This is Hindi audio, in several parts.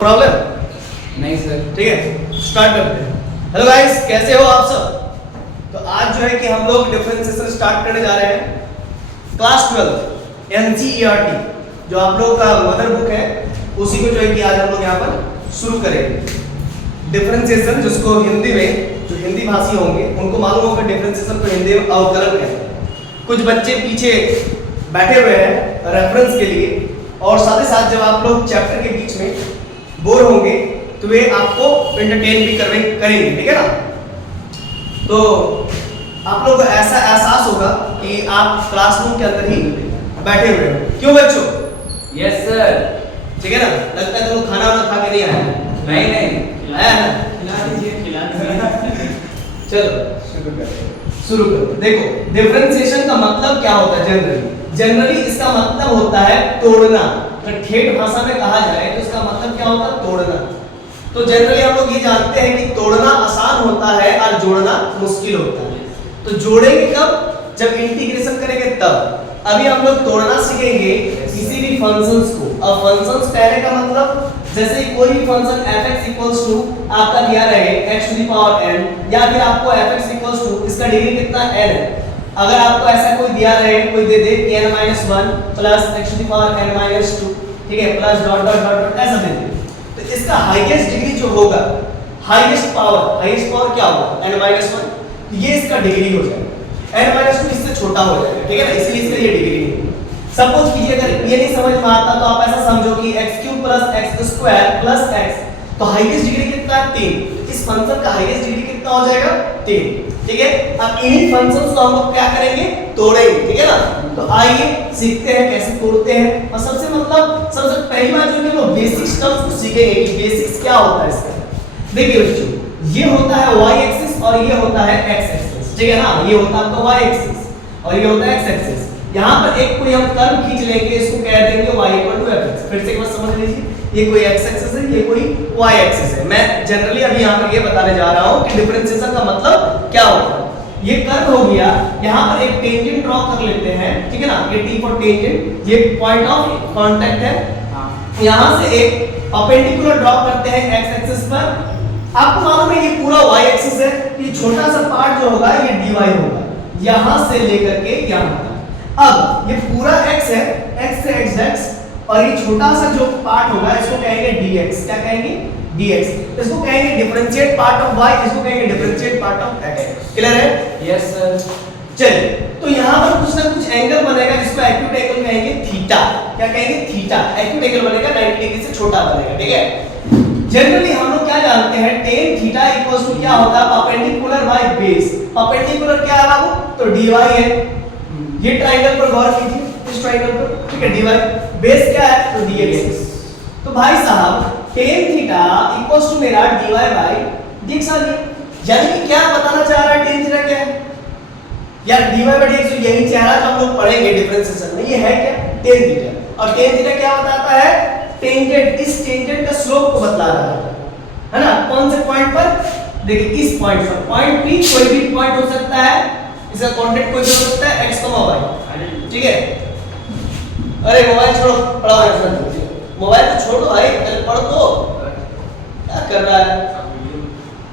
प्रॉब्लम नहीं सर। ठीक है, स्टार्ट करते हैं। हेलो गाइस, कैसे हो आप सब? तो आज जो है कि हम लोग डिफरेंशिएशन स्टार्ट करने जा रहे हैं। क्लास 12 NCERT जो आप लोगों का मदर बुक है उसी को जो है कि आज हम लोग यहाँ पर शुरू करेंगे। डिफरेंशिएशन जिसको हिंदी में जो हिंदी भाषी होंगे उनको मालूम होगा डिफरेंशिएशन को हिंदी में अवकलन कहते हैं। कुछ बच्चे पीछे बैठे हुए हैं रेफरेंस के लिए, और साथ ही साथ जब आप लोग चैप्टर के बीच में बोर होंगे तो वे आपको एंटरटेन भी करेंगे, ठीक है ना? तो आप लोग को ऐसा एहसास होगा कि आप क्लासरूम के अंदर ही बैठे हुए हो। क्यों बच्चों? Yes sir. ठीक है ना? लगता है तुम खाना वाना खा के नहीं आए? नहीं आया ना? खिला दीजिए। चलो शुरू करो। देखो, डिफरेंशिएशन का मतलब क्या होता है जनरली इसका मतलब होता है तोड़ना। अगर ठेठ भाषा में कहा जाए तो इसका मतलब क्या होता है? तोड़ना। तो जनरली हम लोग ये जानते हैं कि तोड़ना आसान होता है और जोड़ना मुश्किल होता है। तो जोड़ेंगे कब? जब इंटीग्रेशन करेंगे तब। अभी हम लोग तोड़ना सीखेंगे किसी भी फंक्शंस को। अब फंक्शंस कहने का मतलब जैसे कोई भी फंक्शन fx आपका दिया रहे x to the power n, या फिर आपको fx इसका डिग्री कितना n है। अगर आपको ऐसा कोई दिया रहे, कोई दे दे कि n-1 plus x to the power n-2, ठीक है, plus dot dot dot dot ऐसा दे दे, तो इसका हाईएस्ट डिग्री जो होगा, हाईएस्ट पावर क्या होगा? n-1, तो ये इसका डिग्री हो जाएगा। n-2 इससे छोटा हो जाएगा, ठीक है ना? इसलिए इसका ये डिग्री है। सपोज कीजिए अगर ये नहीं समझ में आता तो आप ऐसा समझो कि x³ plus x² plus x, तो हाईएस्ट डिग्री कितना है? 3। तो इस फंक्शन का हाईएस्ट डिग्री कितना हो जाएगा? 3, ठीक है। अब इन्हीं फंक्शंस को हम लोग क्या करेंगे? तोड़ेंगे, ठीक है ना? तो आइए सीखते हैं कैसे तोड़ते हैं। और सबसे पहली बात जो है वो बेसिक टर्म्स को सीखेंगे कि बेसिक्स क्या होता है इसका। देखिए बच्चों, ये होता है y एक्सिस और ये होता है x एक्सिस, ठीक है ना? ये होता है आपका y एक्सिस और ये होता है x एक्सिस। यहाँ पर एक कोई हम कर्व खींच लेंगे, इसको कह देंगे y fx। फिर से एक बार समझ लीजिए, ये कोई x एक्सिस है, ये कोई y एक्सिस है। मैं जनरली अभी यहाँ पर ये बताने जा रहा हूँ कि डिफरेंशिएशन का मतलब क्या होता है। ये कर्व हो गया, यहाँ पर एक टेंजेंट ड्रॉ कर लेते हैं, ठीक है ना? ये T फॉर टेंजेंट, ये पॉइंट ऑफ कांटेक्ट है। यहाँ से एक परपेंडिकुलर ड्रॉ करते हैं x एक्सिस पर। आपको मालूम है ये पूरा y एक्सिस है, ये छोटा सा पार्ट जो होगा ये dy होगा, यहाँ से लेकर के यहाँ तक। अब ये पूरा x है, x से x और ये छोटा सा जो पार्ट होगा इसको कहेंगे dx। क्या कहेंगे? dx। इसको कहेंगे डिफरेंशिएट पार्ट ऑफ y, इसको कहेंगे differentiate part of x। Clear है? Yes sir. चलिए, तो यहाँ पर कुछ ना कुछ एंगल बनेगा जिसको एक्यूट एंगल कहेंगे थीटा। क्या कहेंगे? थीटा। एक्यूट एंगल बनेगा 90 डिग्री से छोटा बनेगा, ठीक है। जनरली हम लोग क्या जानते हैं, tan थीटा इक्वल्स टू क्या होता है? Perpendicular by base. परपेंडिकुलर क्या है बाबू? तो dy है। ये ट्रायंगल पर गौर कीजिए, इस ट्रायंगल पर, ठीक है, dy। बेस क्या है? तो dx। तो भाई साहब tan थीटा इक्वल्स टू मेरा dy बाय dx आ गया। यानी कि क्या बताना चाह रहा है tan थीटा क्या है? यार dy बाय dx तो यही चेहरा जो हम लोग पढ़ेंगे डिफरेंशिएशन में, ये है क्या? tan theta. और tan थीटा क्या बताता है? टेंजेंट, इस टेंजेंट का स्लोप को बता रहा है ना? कौन से पॉइंट पर? देखिए इस पॉइंट पर। पॉइंट P कोई भी पॉइंट हो सकता है, इसका कांटेक्ट कोई भी हो सकता है x, y, ठीक है। अरे मोबाइल छोड़ो, पढ़ाओ यार। मोबाइल तो छोड़ दो भाई, पहले पढ़ दो। क्या कर रहा है?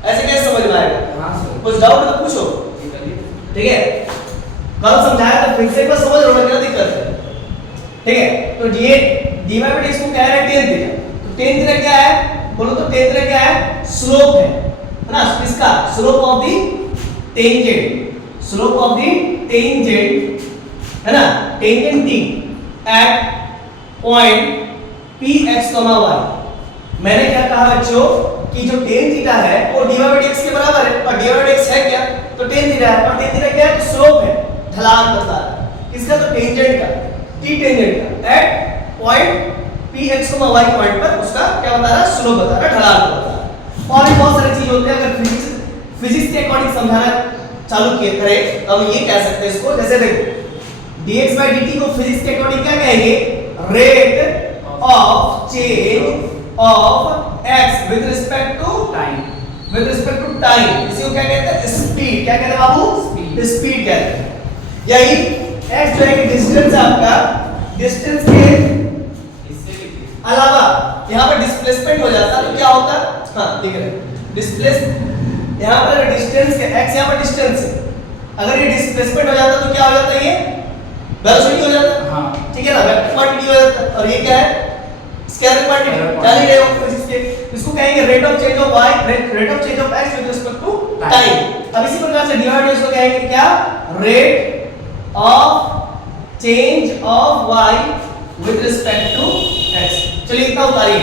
ऐसे कैसे समझ में आएगा? हां सर। कुछ डाउट है तो पूछो, ठीक है? कल समझाया तो फिर से एक बार समझ लो, क्या दिक्कत है? ठीक है, तो ये dy बाय dx को कह रहा है tan थीटा। तो tan थीटा क्या है? बोलो तो tan थीटा क्या है? स्लोप है ना? इसका slope of the tangent, slope of the tangent, है ना? Tangent t at point px, y। मैंने क्या कहा बच्चों कि जो tan थीटा है वो dy बाय dx के बराबर है, और dy बाय dx है क्या? तो tan थीटा है। और tan थीटा क्या है? स्लोप है, ढलान बता रहा है। किसका? तो टेंजेंट का, t टेंजेंट का at point px, y point पर उसका क्या बता रहा है? स्लोप बता रहा है, ढलान बता रहा है। और भी बहुत सारी चीज होती है। अगर फिजिक्स के अकॉर्डिंग समझाना चालू किए करें तो हम ये कह सकते हैं इसको, जैसे देखो dx by dt को फिजिक्स के अकॉर्डिंग क्या कहेंगे? Rate of change of x with respect to time, with respect to time. इसी को क्या कहते हैं? स्पीड। क्या कहते हैं बाबू? स्पीड कहते हैं। यही x जो है कि डिस्टेंस है आपका, डिस्टेंस के अलावा यहाँ पर डिस्प्लेसमेंट हो जाता तो क्या होता? हाँ दिख रहा है डिस्प्लेस, यहाँ पर डिस्टेंस के x यहाँ पर डिस्टेंस है, अगर ये डिस्प्लेसमेंट हो जाता तो क्या हो जाता? ये वेलोसिटी हो जाता। हाँ ठीक है ना, वेक्टर क्वांटिटी हो जाता। और ये क्या है? स्केलर क्वांटिटी, चल ही रहे हो फिजिक्स के। इसको कहेंगे rate of change of y, rate of change of x with respect to time. अब इसी प्रकार से डिवाइड इसको कहेंगे क्या? Rate of change of y with respect to x। चलिए इतना उतारिए,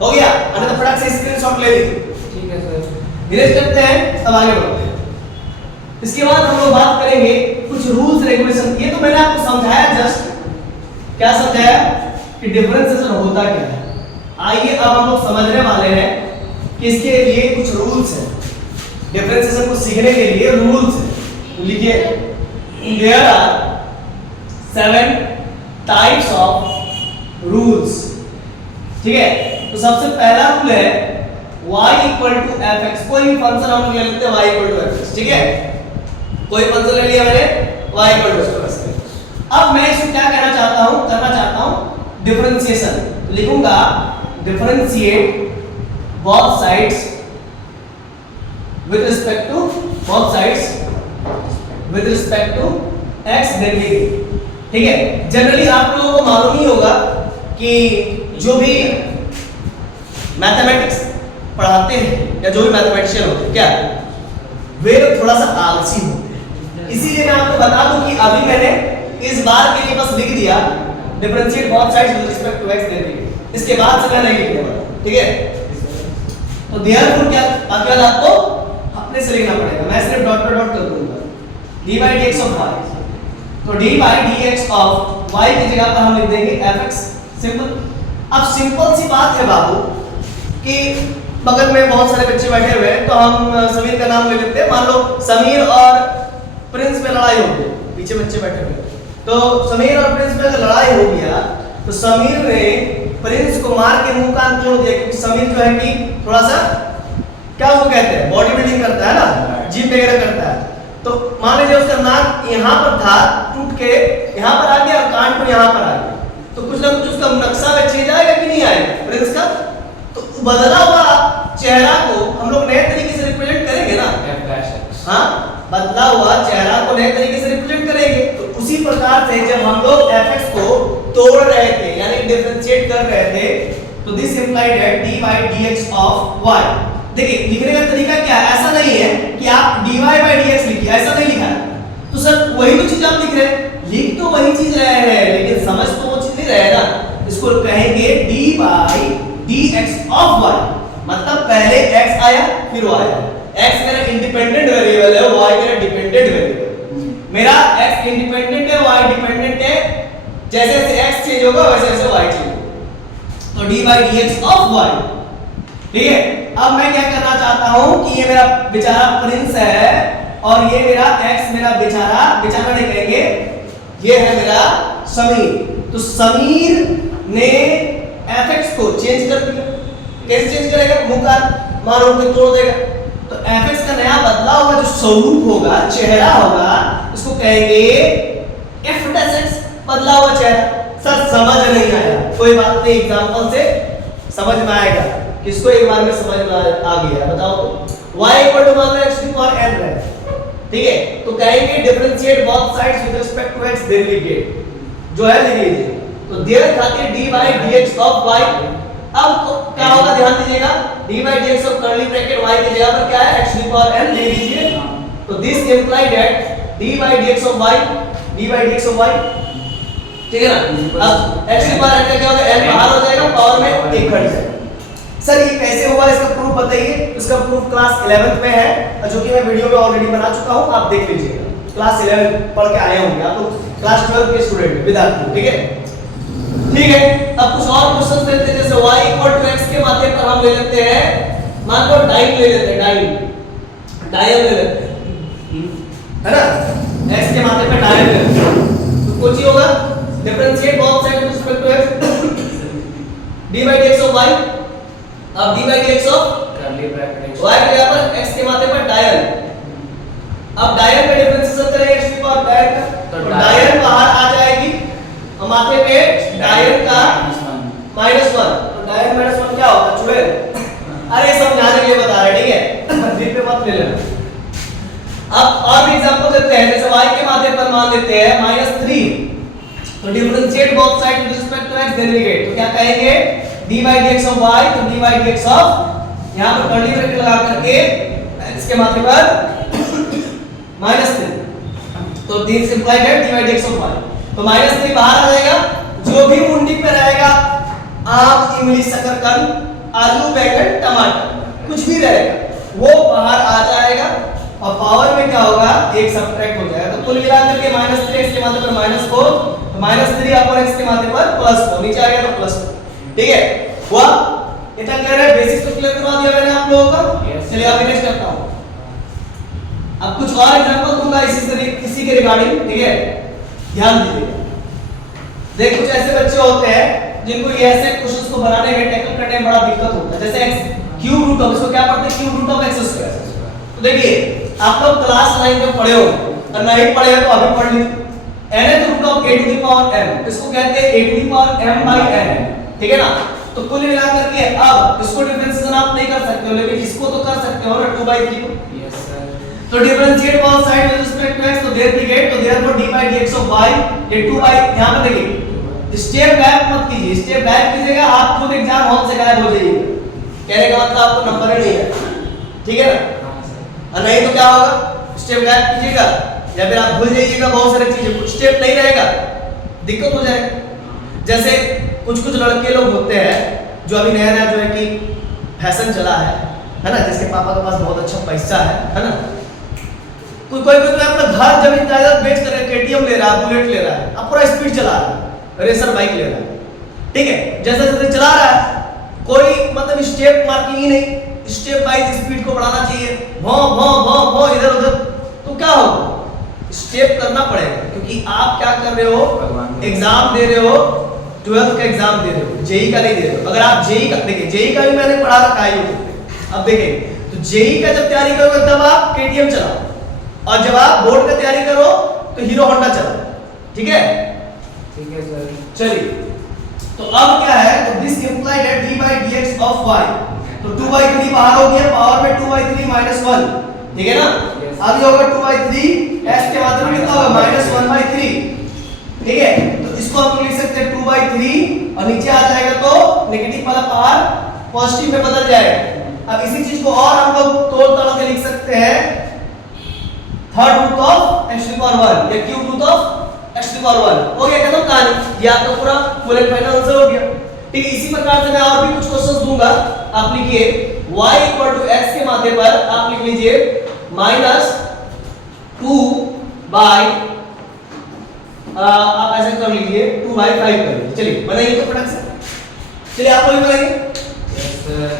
हो गया। अरे तो फटाक से स्क्रीनशॉट ले लीजिए। ठीक है सर। इरेज करते हैं, अब आगे बढ़ते हैं। इसके बाद हम लोग बात करेंगे कुछ रूल्स रेगुलेशन। ये तो मैंने आपको समझाया जस्ट, क्या समझाया कि डिफरेंशिएशन होता क्या है। आइए अब हम लोग समझने वाले हैं कि इसके लिए कुछ रूल्स हैं। डिफरेंशिएशन को सीखने के लिए रूल्स हैं, तो लिखिए there are 7 types of rules. ठीक है, तो सबसे पहला रूल है y इक्वल टू fx। कोई भी फंक्शन हम लोग ले लेते हैं y इक्वल टू fx। ठीक है, कोई फंक्शन ले लिया मैंने y इक्वल टू fx। अब मैं इसको क्या कहना चाहता हूं, करना चाहता हूं डिफरेंशिएशन। तो लिखूंगा differentiate both sides with respect to x derivative. ठीक है, जनरली आप लोगों को मालूम ही होगा कि जो भी मैथमेटिक्स पढ़ाते हैं या जो भी मैथमेटिशियन होते हैं क्या वे थोड़ा सा आलसी होते हैं। इसीलिए मैं आपको बता दूं कि अभी मैंने इस बार के लिए बस लिख दिया differentiate both sides with respect to x derivative. इसके बाद से मैं नहीं लिखने वाला। ठीक है, तो देयरफॉर क्या बाकी आपको अपने से लिखना पड़ेगा। मैं सिर्फ डॉट पे डॉट कर दूंगा dy dx ऑफ y। तो dy dx ऑफ y की जगह पर हम लिख देंगे fx। सिंपल। अब सिंपल सी बात है बाबू कि बगल में बहुत सारे बच्चे बैठे हुए हैं, तो हम समीर का नाम ले लेते हैं। मान लो समीर और प्रिंस में लड़ाई हो गई, पीछे बच्चे बैठे हुए, तो समीर और प्रिंस में अगर लड़ाई हो गया तो समीर ने प्रिंस को मार के मुंह कान तोड़ दिया, क्योंकि समीर जो है कि थोड़ा सा क्या उसको कहते हैं बॉडी बिल्डिंग करता है ना, जिम वगैरह करता है। तो मान लीजिए उसका नाक यहाँ पर था, टूट के यहाँ पर आ गया और कान तो यहाँ पर आ गया, तो कुछ ना कुछ उसका नक्शा में चेंज आएगा कि नहीं आएगा प्रिंस का? तो बदला हुआ चेहरा को हम लोग नए तरीके से रिप्रेजेंट करेंगे ना। हाँ, बदला हुआ चेहरा को नए तरीके से रिप्रेजेंट करेंगे। तो उसी प्रकार से जब हम लोग fx को तोड़ रहे थे यानी डिफरेंशिएट कर रहे थे, तो this implied that dy dx of y। देखिए लिखने का तरीका क्या है, ऐसा नहीं है कि आप dy dx लिखिए, ऐसा नहीं लिखा है। तो सर वही तो चीज आप लिख रहे हैं, लिख तो वही चीज रहे हैं लेकिन समझ तो वो चीज नहीं रहे ना। इसको कहेंगे dy dx ऑफ y, मतलब पहले x आया फिर y आया। x मेरा इंडिपेंडेंट वेरिएबल है, y मेरा डिपेंडेंट वेरिएबल। मेरा x इंडिपेंडेंट है, y डिपेंडेंट है। जैसे जैसे x चेंज होगा वैसे वैसे y चेंज होगा। तो dy dx ऑफ y। ठीक है, अब मैं क्या करना चाहता हूं कि ये मेरा बेचारा प्रिंस है और ये मेरा x मेरा बेचारा नहीं कहेंगे, ये है मेरा समीर। तो समीर ने fx को चेंज कर दिया। कैसे चेंज करेगा? मुंह का मारो के तोड़ देगा। तो fx का नया बदला हुआ जो स्वरूप होगा, चेहरा होगा, इसको कहेंगे f डैश x, बदला हुआ चेहरा। सर समझ नहीं आया, कोई बात नहीं, एग्जांपल से समझ में आएगा। किसको एक बार में समझ में आ गया बताओ तो। y इक्वल टू मान लो x की पावर n है, ठीक है, तो कहेंगे differentiate both sides with respect to x derivative जो है लिख लीजिए। तो देयर खातिर dy dx ऑफ y। अब क्या होगा ध्यान दीजिएगा, dy dx of curly bracket y की जगह पर क्या है x की पावर n ले लीजिए। तो this imply that dy dx of y, dy dx of y, ठीक है ना। अब x की पावर n का क्या होगा, n बाहर हो जाएगा, पावर में 1 घट जाएगा। सर ये कैसे हुआ, इसका प्रूफ बताइए। इसका प्रूफ क्लास 11th में है, जो कि मैं वीडियो में ऑलरेडी बना चुका हूं, आप देख लीजिएगा। क्लास 11 पढ़ के आए होंगे आप लोग, क्लास 12 के स्टूडेंट विद्यार्थी, ठीक है। ठीक है, अब कुछ और क्वेश्चन लेते हैं, जैसे y इक्वल टू x के माध्यम पर हम ले लेते हैं, मान लो डाइन ले लेते हैं, डायन ले लेते हैं, है ना, x के माध्यम पर डायन ले लेते हैं। तो कुछ ही होगा differentiate both side with respect to x, dy dx of y। अब dy dx of curly bracket y की जगह पर x के माध्यम पर डायन। अब डायन पे डिफरेंशिएशन करेंगे x की पावर डायन का, तो डायन बाहर आ जाएगी और माथे पे डायन का -1, तो डायन -1 अरे समझाने के लिए बता रहे, ठीक है, दिल पे मत ले लेना। अब और भी एग्जांपल देते हैं, जैसे y के माध्य पर मान लेते हैं -3, तो differentiate both side with respect to x, then we get, तो क्या कहेंगे dy dx ऑफ y, तो dy dx ऑफ, यहां पर कर्ली ब्रैकेट लगा करके x के माध्य पर -3, तो दिस इंप्लाइड है dy dx ऑफ y, तो -3 बाहर आ जाएगा, जो भी मुंडी पे रहेगा आम, इमली, शकरकंद, आलू, बैंगन, टमाटर, कुछ भी रहेगा वो बाहर आ जाएगा, और पावर में क्या होगा, एक सब्ट्रैक्ट हो जाएगा, तो कुल मिलाकर के -3 x के माध्य पर -4, तो -3 अपन x के माध्य पर +4, नीचे आ गया तो +4, ठीक है, हुआ इतना क्लियर है, बेसिक्स तो क्लियर करवा दिया मैंने आप लोगों का। चलिए अब नेक्स्ट करता हूं, अब कुछ और एग्जांपल दूंगा इसी के रिगार्डिंग, ठीक है, ध्यान दीजिएगा। देख कुछ ऐसे बच्चे होते हैं जिनको ये ऐसे क्वेश्चंस को बनाने में, टैकल करने में बड़ा दिक्कत होता है, जैसे x क्यूब रूट ऑफ, इसको क्या पढ़ते हैं, cube root of x square. तो देखिए आप लोग क्लास 9 में पढ़े हो और नहीं पढ़े हो तो अभी पढ़ लीजिए, nth root of a to the power m, इसको कहते हैं a to the power m by n, ठीक है ना। तो कुल मिलाकर के अब इसको डिफरेंशिएशन आप नहीं कर सकते हो, लेकिन इसको तो कर सकते हो ना 2/3 को। Yes sir. तो differentiate both side with respect to x, तो देयर वी गेट, तो therefore dy dx of y, ये 2 बाय, यहां पे देखिए स्टेप बैक मत कीजिए, स्टेप बैक कीजिएगा आप खुद एग्जाम हॉल से गायब हो जाइएगा, कहने का मतलब आपको नंबर ही नहीं है, ठीक है ना। और नहीं तो क्या होगा, स्टेप बैक कीजिएगा या फिर आप भूल जाइएगा बहुत सारी चीजें, कुछ स्टेप नहीं रहेगा, दिक्कत हो जाएगा। जैसे कुछ लड़के लोग होते हैं जो अभी नया नया जो है कि फैशन चला है ना, जिसके पापा के पास बहुत अच्छा पैसा है ना, कोई कोई तो अपना घर जमीन जायदाद बेच कर केटीएम ले रहा है, बुलेट ले रहा है, अब पूरा स्पीड चला रहा है, रेसर बाइक ले रहा है, ठीक है, जैसे जैसे चला रहा है कोई मतलब स्टेप मार्किंग ही नहीं, स्टेप वाइज स्पीड को बढ़ाना चाहिए, भौ भौ भौ भौ इधर उधर, तो क्या होगा, स्टेप करना पड़ेगा, क्योंकि आप क्या कर रहे हो, एग्जाम दे रहे हो, 12th का एग्जाम दे रहे हो, जेई का नहीं दे रहे हो। अगर आप जेई का, देखिए जेई का भी मैंने पढ़ा रखा है यूट्यूब पे, अब देखिए तो जेई का जब तैयारी करोगे तब आप केटीएम चलाओ, और जब आप बोर्ड का तैयारी करो तो हीरो होंडा चलाओ, ठीक है, ठीक है सर। चलिए तो अब क्या है, तो दिस इंप्लाइड है dy dx ऑफ y, तो 2/3 बाहर हो गया, पावर में 2/3 -1, ठीक है ना। अब ये होगा 2/3, s के माध्यम में कितना होगा -1/3, ठीक है, तो इसको हम लिख सकते हैं 2/3, और नीचे आ जाएगा तो नेगेटिव वाला पावर पॉजिटिव में बदल जाएगा। अब इसी चीज को और हम लोग तोड़ तोड़ के लिख सकते हैं, third root of x to power 1 या cube root of x to power 1, हो गया खत्म कहानी, ये आपका पूरा फुल एंड फाइनल आंसर हो गया, ठीक है। इसी प्रकार से मैं और भी कुछ क्वेश्चंस दूंगा, आप लिखिए y x के माध्य पर आप लिख लीजिए -2 आप ऐसे कर लीजिए 2/5 कर लीजिए, चलिए बनाइए तो फटाक से, चलिए आप लोग बनाइए, यस सर।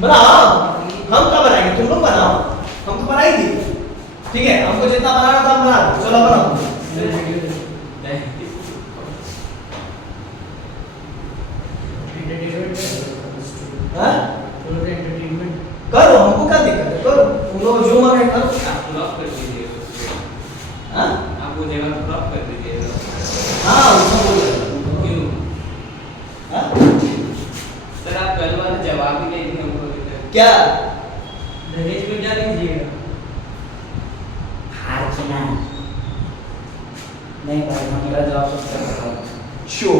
बनाओ, हम क्या बनाएंगे, तुम लोग बनाओ, हम तो बना ही दिए, ठीक है, हमको जितना बनाना था हम बना दो, चलो बनाओ। हाँ? करो, हमको क्या दिक्कत है, करो, तुम लोग जो मन है करो। आप क्रॉप कर दीजिए, हाँ? आप वो जगह क्रॉप कर दीजिए। हाँ, उसको बोल रहे क्यों? हाँ? सर आप कल वाला जवाब ही नहीं दिए हमको। क्या? दहेज में क्या लीजिएगा? नहीं भाई, मेरा जवाब सबसे अच्छा है। शो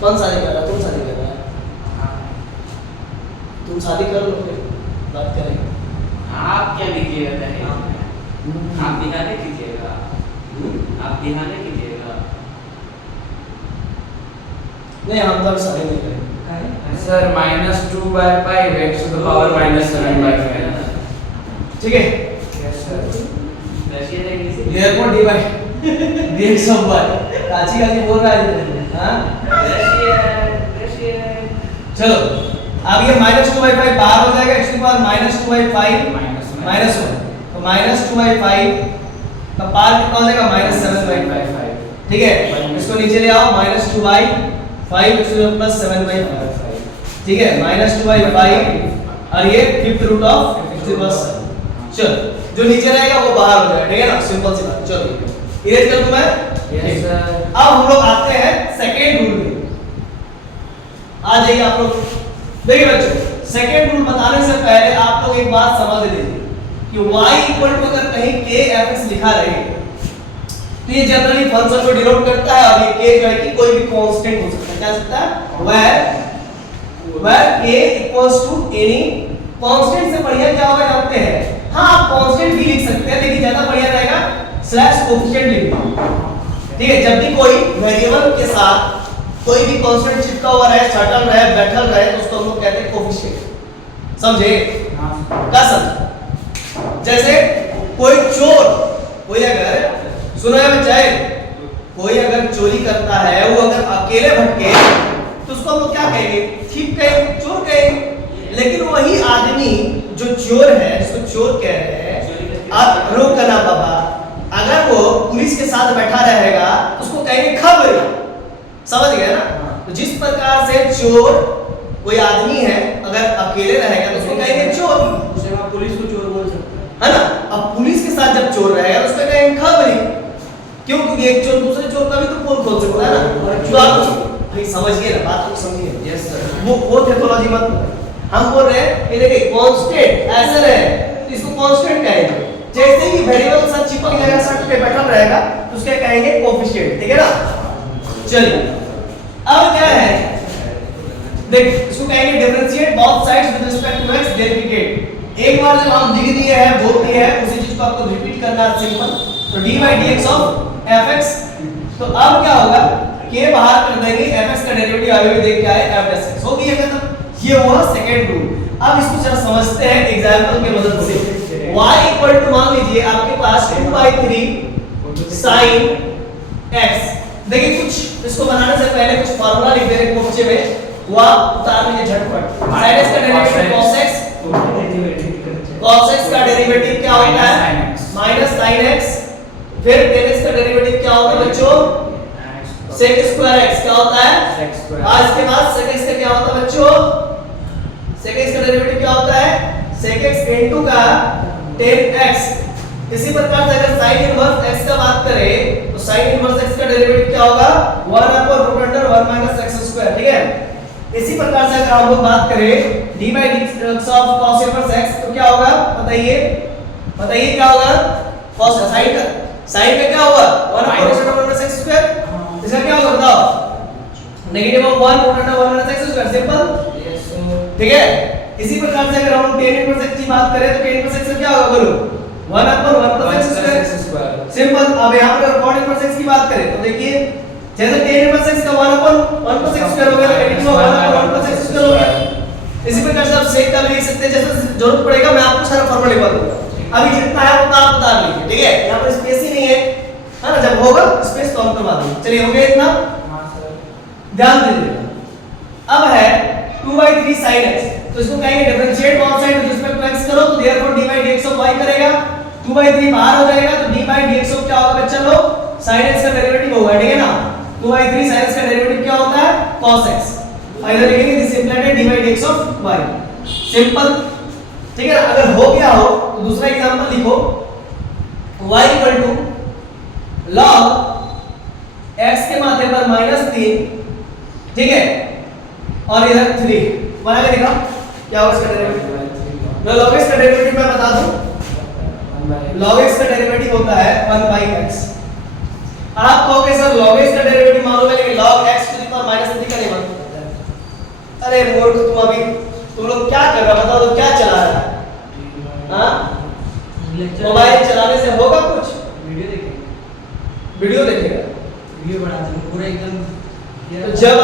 कौन शादी कर रहा है, तुम शादी कर रहा है, तुम शादी कर लो फिर बात करेंगे। आप क्या लीजिएगा दहेज? आप दिहाने कीजिएगा, आप दिहाने कीजिएगा। नहीं, हम तो शादी नहीं करेंगे sir -2/5 x to the power -7/5, ठीक है। Yes sir. रशिया देंगे से एयरपोर्ट डिवाइड देख सब बात काची काची बोल रहा है, हाँ रशिया। चलो अब ये -2/5 बाहर हो जाएगा, x की पावर -2/5 -1, तो -2/5 का पावर कितना हो जाएगा -7/5, ठीक है। इसको नीचे ले आओ, -2/5 x + 7/5, ठीक है, -2/5 और ये फिफ्थ रूट ऑफ x+, चलो जो नीचे रहेगा वो बाहर हो जाएगा, ठीक है ना, सिंपल सी बात। चलो इरेज कर दूं मैं, यस सर। अब हम लोग आते हैं सेकेंड रूल में, आ जाइए आप लोग, देखिए बच्चों सेकेंड रूल बताने से पहले आप लोग एक बात समझ लीजिए कि y इक्वल टू अगर कहीं k fx लिखा रहे तो ये जनरली फंक्शन को डिनोट करता है, और ये k जो है कि कोई भी कांस्टेंट हो सकता है, क्या हो सकता है, where k equals to any constant से बढ़िया क्या होगा जानते हैं, हाँ आप कांस्टेंट भी लिख सकते हैं लेकिन ज्यादा बढ़िया रहेगा स्लैश कोफिशिएंट लिखना, ठीक है। जब भी कोई वेरिएबल के साथ कोई भी कांस्टेंट चिपका हुआ रहे, सटल रहे, बैठल रहे तो उसको हम लोग कहते हैं कोफिशिएंट, समझे? क्या समझ? जैसे कोई चोर, कोई अगर सुनो है बच्चा, कोई अगर चोरी करता है, वो अगर अकेले भटके तो उसको हम लोग क्या कहेंगे, ठीक कहेंगे, चोर कहेंगे। लेकिन वही आदमी जो चोर है, जिसको चोर कह रहे हैं, आप रोक ना बाबा, अगर वो पुलिस के साथ बैठा रहेगा तो उसको कहेंगे खबरी, समझ गए ना? तो जिस प्रकार से चोर कोई आदमी है अगर अकेले रहेगा तो उसको कहेंगे चोर, उसे आप पुलिस को चोर बोल सकते है ना? अब पुलिस के साथ जब चोर रहेगा तो उसको कहेंगे खबरी, क्यों? क्योंकि एक चोर दूसरे चोर का भी तो पोल खोल सकता है ना। तो आप भाई समझिए ना, बात को समझिए। Yes sir. वो टेक्नोलॉजी मत, हम बोल रहे हैं कि देखिए कांस्टेंट ऐसे रहे तो इसको कांस्टेंट कहेंगे, जैसे ही वेरिएबल साथ चिपक जाएगा, सट पे बैठा रहेगा तो उसके कहेंगे कोफिशिएंट, ठीक है ना? चलिए अब क्या है, देख इसको कहेंगे differentiate both sides with respect to x, then repeat. एक बार जब हम लिख दिए है, बोल दिए है, उसी चीज को आपको रिपीट करना है, सिंपल। तो dy dx ऑफ fx, तो अब क्या होगा, k बाहर कर देंगे, fx का डेरिवेटिव आगे भी देख के आए f डैश x, हो गया खत्म। ये हुआ सेकंड रूल। अब इसको जरा समझते हैं एग्जांपल की मदद से। y इक्वल टू मान लीजिए आपके पास 2/3 sin x, देखिए कुछ इसको बनाने से पहले कुछ फार्मूला लिख दे रहे कोफिशिएंट में, वो आप उतार लीजिए झटपट। sin x का derivative cos x, cos x का डेरिवेटिव क्या होता है माइनस sin x, फिर tan x का डेरिवेटिव क्या होता है बच्चों, sec स्क्वायर x, क्या होता है sec स्क्वायर। आज के बाद sec x का क्या होता है बच्चों, sec x का डेरिवेटिव क्या होता है sec x इनटू का tan x। इसी प्रकार से अगर sin इनवर्स x का बात करें तो sin इनवर्स x का डेरिवेटिव क्या होगा 1 upon root under 1 minus x square, ठीक है। इसी प्रकार से अगर हम लोग बात करें dy dx of cos inverse x तो क्या होगा बताइए, बताइए क्या होगा, cos sin का sin का क्या होगा 1 upon root under 1 minus x square, इसका क्या होगा बताओ, negative of 1 root under 1 minus x square, simple, ठीक है। इसी प्रकार से अगर हम tan इनवर्स x की बात करें तो tan इनवर्स x का क्या होगा बोलो 1 upon 1 plus x square, simple. अब यहां पर cot इनवर्स x की बात करें तो देखिए जैसे tan इनवर्स x का 1 अपॉन 1 प्लस x स्क्वायर हो गया, negative of 1 upon 1 plus x square हो गया। इसी प्रकार से आप sec का भी लिख सकते हैं, जैसे जरूरत पड़ेगा मैं आपको सारा फार्मूला लिखवा दूंगा। अभी जितना है उतना आप बता लीजिए, ठीक है, यहां पर स्पेस ही नहीं है ना, जब होगा स्पेस तो हम करवा देंगे। चलिए हो गया इतना, हां सर। ध्यान दीजिए। अब है 2/3 sin x, तो इसको कहेंगे differentiate both side with respect to x करो, तो therefore dy dx of y करेगा, 2/3 बाहर हो जाएगा तो dy dx ऑफ क्या होगा बच्चा लोग, sin x का डेरिवेटिव होगा, ठीक है ना। 2/3 sin x का डेरिवेटिव क्या होता है cos x, इधर लिखेंगे this implied dy dx of y, simple, ठीक है। अगर हो गया हो तो दूसरा एग्जांपल लिखो, y equal to log x के माथे पर -3, ठीक है, और इधर 3 बना के दिखाओ क्या होगा इसका डेरिवेटिव। मैं log x का डेरिवेटिव मैं बता दूं, log x का डेरिवेटिव होता है 1/x। आप कहोगे सर log x का डेरिवेटिव मालूम है लेकिन log x to the power -3 का नहीं मालूम। अरे मूर्ख तुम लोग क्या कर रहे हो बताओ, तो क्या चला रहा है, हां मोबाइल चलाने से होगा कुछ, वीडियो देखेंगे, वीडियो देखेगा, वीडियो बना देंगे पूरा एकदम। तो जब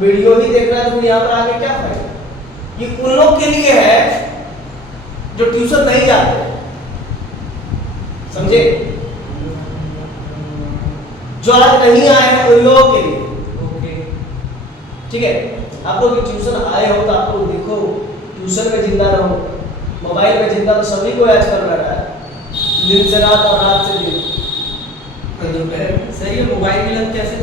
वीडियो ही देख रहा है तो यहाँ पर आके क्या फायदा, ये उन लोग के लिए है जो ट्यूशन नहीं जाते, समझे, जो आज नहीं आए हैं उन लोगों के लिए, ओके ठीक है। आप लोग ट्यूशन आए हो तो आप लोग देखो, ट्यूशन में जिंदा रहो, मोबाइल में जिंदा तो सभी को आजकल रह रहा है, दिन से रात और रात से दिन। सही है। मोबाइल की लत कैसे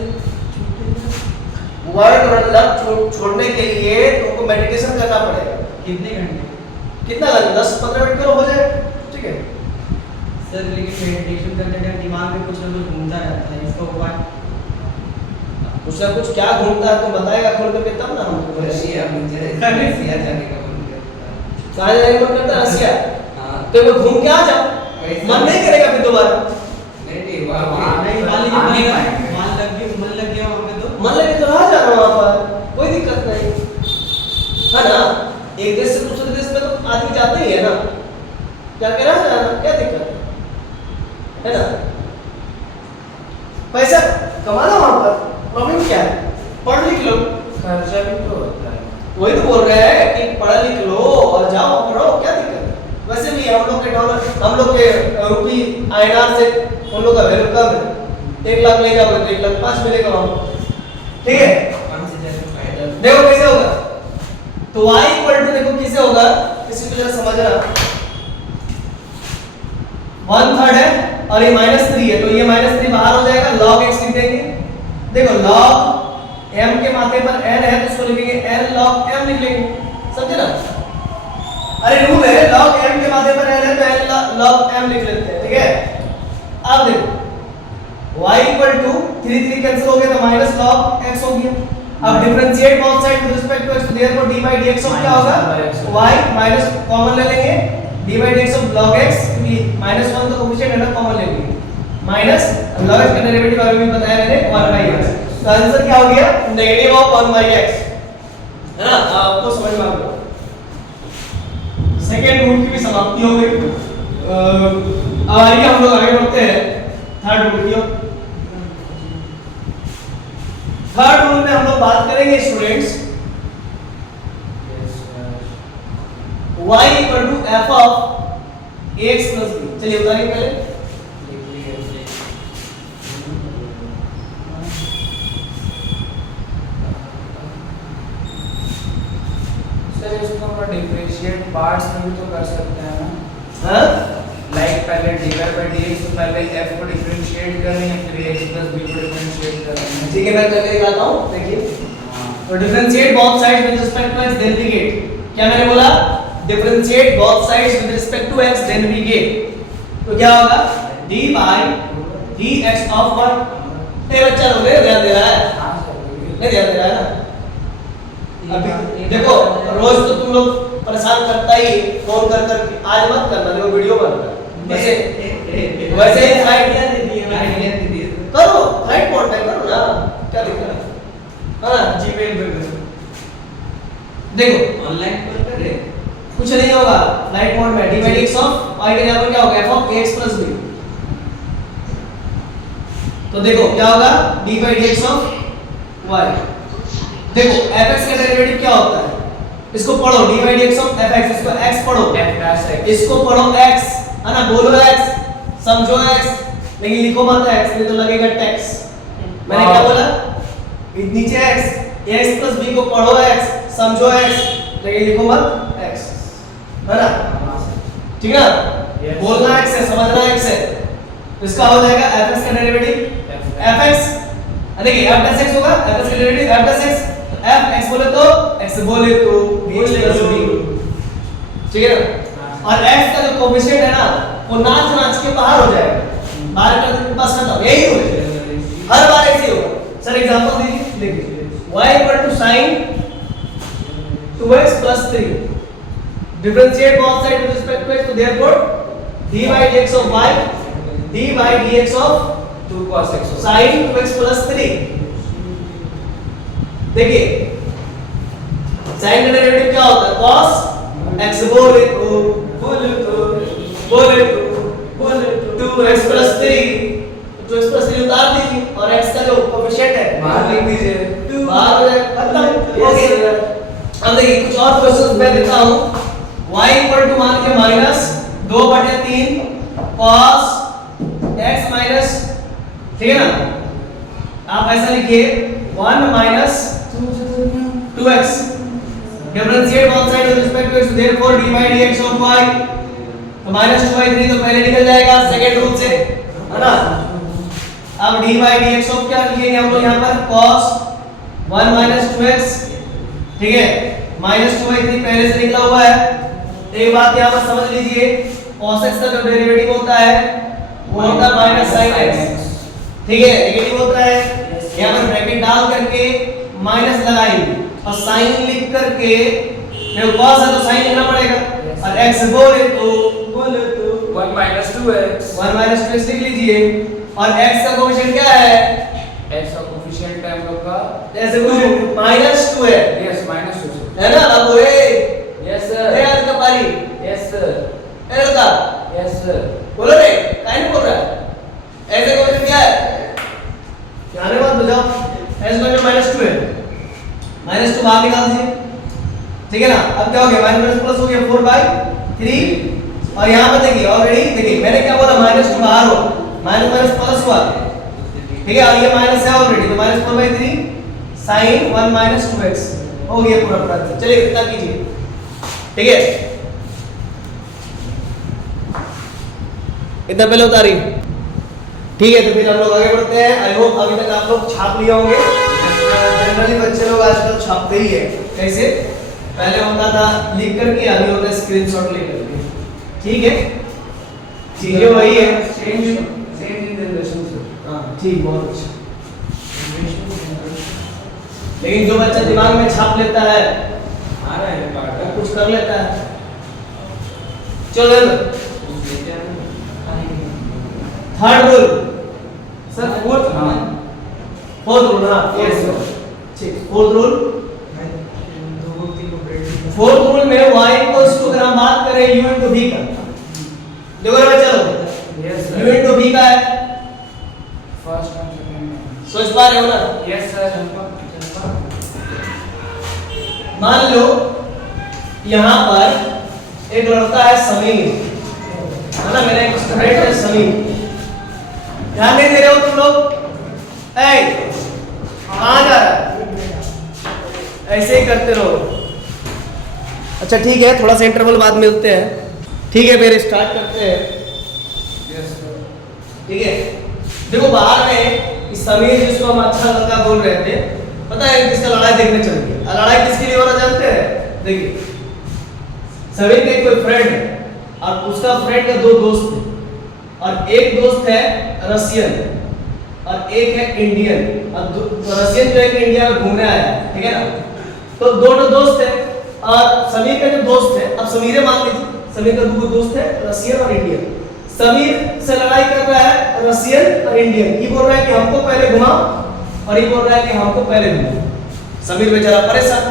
मोबाइल और लत छोड़ने के लिए तुमको मेडिटेशन करना पड़ेगा। कितने घंटे? कितना घंटे, 10-15 मिनट करो हो जाए, ठीक है। सर लेकिन मेडिटेशन करते टाइम दिमाग में कुछ ना कुछ घूमता रहता है, इसका उपाय कुछ ना कुछ क्या घूमता है तो बताएगा खोल करके तब ना हम रशिया जाने का मन कर कहाँ जाने का मन करता है? रसिया। हाँ। तो एक बार घूम के आ जाओ, मन नहीं करेगा फिर दोबारा। नहीं वहाँ नहीं मान लीजिए आ नहीं पाएंगे। मन लग गया वहाँ पे तो मन लगे तो रह जाना वहाँ पर, कोई दिक्कत नहीं है ना। एक देश से दूसरे देश में तो आदमी जाते ही है ना, जाके रह जाना, क्या दिक्कत है ना। पैसा कमाना वहाँ पर, प्रॉब्लम क्या है? पढ़ लिख लो, खर्चा भी तो होता है। वही तो बोल रहे हैं कि पढ़ लिख लो और जाओ पढ़ो, क्या दिक्कत है? वैसे भी हम लोग के डॉलर, हम लोग के रुपी INR से उन लोग का वैल्यू कम है। 1 लाख ले जाओगे तो 1,05,000 मिलेगा वहाँ, ठीक है। देखो कैसे होगा, तो y इक्वल टू देखो कैसे होगा, इसी को जरा समझना। 1/3 है और ये -3 है, तो ये -3 बाहर हो जाएगा, log x लिख देंगे। देखो log m के माथे पर n है तो इसको लिखेंगे n log m लिख लेंगे, समझे ना। अरे रूल है, log m के माथे पर n है तो n log m लिख लेते हैं, ठीक है। अब देखो y इक्वल टू 3 कैंसिल हो गया तो माइनस log x हो गया। अब differentiate both side with respect to x, therefore d by dx of क्या होगा, y माइनस कॉमन ले लेंगे, d by dx of log x, क्योंकि -1 तो कोफिशिएंट है ना, कॉमन ले लेंगे, माइनस log x का डेरिवेटिव अभी भी बताया मैंने 1 by x। तो आंसर क्या हो गया, नेगेटिव ऑफ 1 by x, है ना। आपको समझ में आ गया। सेकंड रूल की भी समाप्ति हो गई। अब आइए हम लोग आगे बढ़ते हैं थर्ड रूल की। थर्ड रूल में हम लोग बात करेंगे students y equal to f of ax plus b। चलिए उतारिए पहले। सर इसको हम डिफरेंशिएट पार्ट्स में भी तो कर सकते हैं ना। हाँ, लाइक पहले dy by dx तो पहले f को डिफरेंशिएट कर रहे हैं, फिर x plus b को डिफरेंशिएट कर रहे हैं। ठीक है, मैं करके दिखाता हूँ, देखिए। तो differentiate both sides with respect to x, then we get, क्या मैंने बोला, differentiate both sides with respect to x, then we get. तो क्या होगा, d by dx ऑफ 1। ये बच्चा लोग नहीं ध्यान दे रहा है, हाँ सर नहीं ध्यान दे रहा है ना। अभी देखो रोज तो तुम लोग परेशान करता ही फोन कर कर, आज मत करना, देखो वीडियो बन रहा है। वैसे ही राइट करो, राइट मोड पे करो ना, क्या दिक्कत है। हाँ जीमेल पे करो। देखो ऑनलाइन कॉल कर रहे कुछ नहीं होगा, राइट मोड में d by dx of y के यहाँ पर क्या होगा, f of ax plus b। तो देखो क्या होगा, d by dx of y। देखो fx का डेरिवेटिव क्या होता है, इसको पढ़ो, d by dx of fx, इसको x पढ़ो, f dash x, इसको पढ़ो x, है ना, बोलो x, समझो x, लेकिन लिखो मत x, नहीं तो लगेगा टैक्स। मैंने क्या बोला, नीचे x plus b को पढ़ो x, समझो x, लेकिन लिखो मत x, है ना, ठीक है ना। Yes. बोलना x है, समझना x है। तो इसका हो जाएगा fx का डेरिवेटिव fx, देखिए f dash x होगा, fx का derivative f dash x, f x बोले तो x बोले तो x plus b, ठीक है ना। और x का जो कोएफिशिएंट है ना, वो नाच नाच के बाहर हो जाएगा, बाहर कर देंगे, बस खत्म, यही होगा, हर बार ऐसे ही होगा। सर एग्जांपल दीजिए, देखिए y equal to sin 2x plus 3, differentiate both side with respect to x, तो therefore d by dx of y, d by dx of 2 cos x होगा। sin 2x plus 3। देखिए sin का डेरिवेटिव क्या होता है, cos x बोले तो 2x plus 3, 2x plus 3 उतार दीजिए और x का जो कोएफिशिएंट है बाहर लिख दीजिए। बाहर हो जाएगा, खत्म, ओके। अब देखिए कुछ और क्वेश्चंस मैं देता हूं। y इक्वल टू मान के -2/3 cos x माइनस, ठीक है ना, आप ऐसा लिखिए 1 minus 2x, differentiate both side with respect to x, therefore d by dx of y। तो -2/3 तो पहले निकल जाएगा सेकंड रूल से, है ना। अब d by dx ऑफ क्या लिखेंगे हम लोग यहाँ पर, cos 1 minus 2x, ठीक है, -2/3 पहले से निकला हुआ है। एक बात यहाँ पर समझ लीजिए, cos x का जो डेरिवेटिव होता है वो होता है sin x, ठीक है, नेगेटिव होता है। यहाँ पर ब्रैकेट डाल करके माइनस लगाएंगे और sin लिख करके, देखो cos है तो sin लिखना पड़ेगा, और x बोले तो 1 minus 2x 1 माइनस 2 लिख लीजिए और x का कोएफिशिएंट क्या है? x का कोफिशिएंट है हम लोग का ऐसे कोएफिशिएंट माइनस 2 है यस -2 है ना? अब ओए यस ए सर यार का पारी यस सर ए लड़का यस सर बोलो रे काहे नहीं बोल रहा है? ऐसे कोएफिशिएंट क्या है? ध्यान से मत बजाओ s का जो -2 है -2 बाहर निकाल दीजिए ठीक है ना? अब क्या हो गया माइनस प्लस हो गया 4/3 और यहाँ पर देखिए ऑलरेडी देखिए मैंने क्या बोला -2 बाहर हो माइनस प्लस हुआ ठीक है और ये माइनस है ऑलरेडी तो -4/3 sin 1 - 2x हो गया पूरा पूरा चलिए इतना कीजिए ठीक है इतना पहले उतारी ठीक है तो फिर हम लोग आगे बढ़ते हैं आई होप अभी तक आप लोग छाप लिए होंगे जनरली बच्चे लोग आजकल छापते ही है कैसे पहले होता था लिख करके अभी होता है स्क्रीनशॉट ले करके ठीक है चीजें वही है सेम इन जनरेशन सर हाँ ठीक बहुत अच्छा लेकिन जो बच्चा दिमाग में छाप लेता है आ रहा है पार्ट वो कुछ कर लेता है चलो थर्ड रूल सर फोर्थ हां फोर्थ रूल हाँ Yes, sir. ठीक फोर्थ रूल दो व्यक्ति को ब्रेड फोर्थ रूल में y इक्वल्स टू अगर हम बात करें u into v का देखो रे बच्चा लोग yes u sir into v का है फर्स्ट एंड सेकंड सोच पा रहे हो ना यस सर मान लो यहाँ पर एक लड़का है समीर है ना मेरा एक स्टूडेंट है समीर ध्यान नहीं दे रहे हो तुम लोग कहाँ जा रहा है ऐसे ही करते रहो अच्छा ठीक है थोड़ा सा इंटरवल बाद मिलते हैं ठीक है फिर स्टार्ट करते हैं यस सर ठीक है देखो बाहर में इस समीर जिसको हम अच्छा लड़का बोल रहे थे पता है किसका लड़ाई देखने चल गया लड़ाई किसके लिए हो रहा जानते हैं देखिए समीर का कोई फ्रेंड है और उसका फ्रेंड का दो दोस्त है और एक दोस्त है रशियन और एक है इंडियन और तो रशियन जो है कि इंडिया में घूमने आया है ठीक है ना तो दोनों दोस्त है और समीर का जो दोस्त है अब समीर मान लीजिए समीर का दो दोस्त है रशियन और इंडियन समीर से लड़ाई कर रहा है रशियन और इंडियन ये बोल रहा है कि हमको पहले घुमाओ और ये बोल रहा है कि हमको पहले घुमाओ समीर बेचारा परेशान